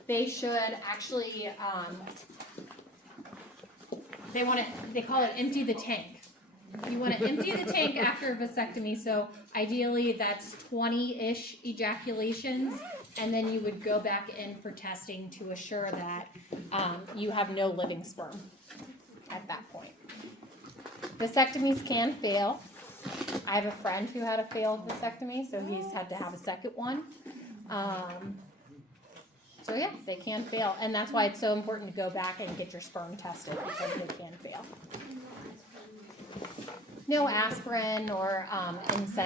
they should actually they call it empty the tank. You want to empty the tank after a vasectomy, so ideally that's 20-ish ejaculations, and then you would go back in for testing to assure that you have no living sperm at that point. Vasectomies can fail. I have a friend who had a failed vasectomy, so he's had to have a second one. So yeah, they can fail, and that's why it's so important to go back and get your sperm tested, because they can fail. No aspirin or NSAID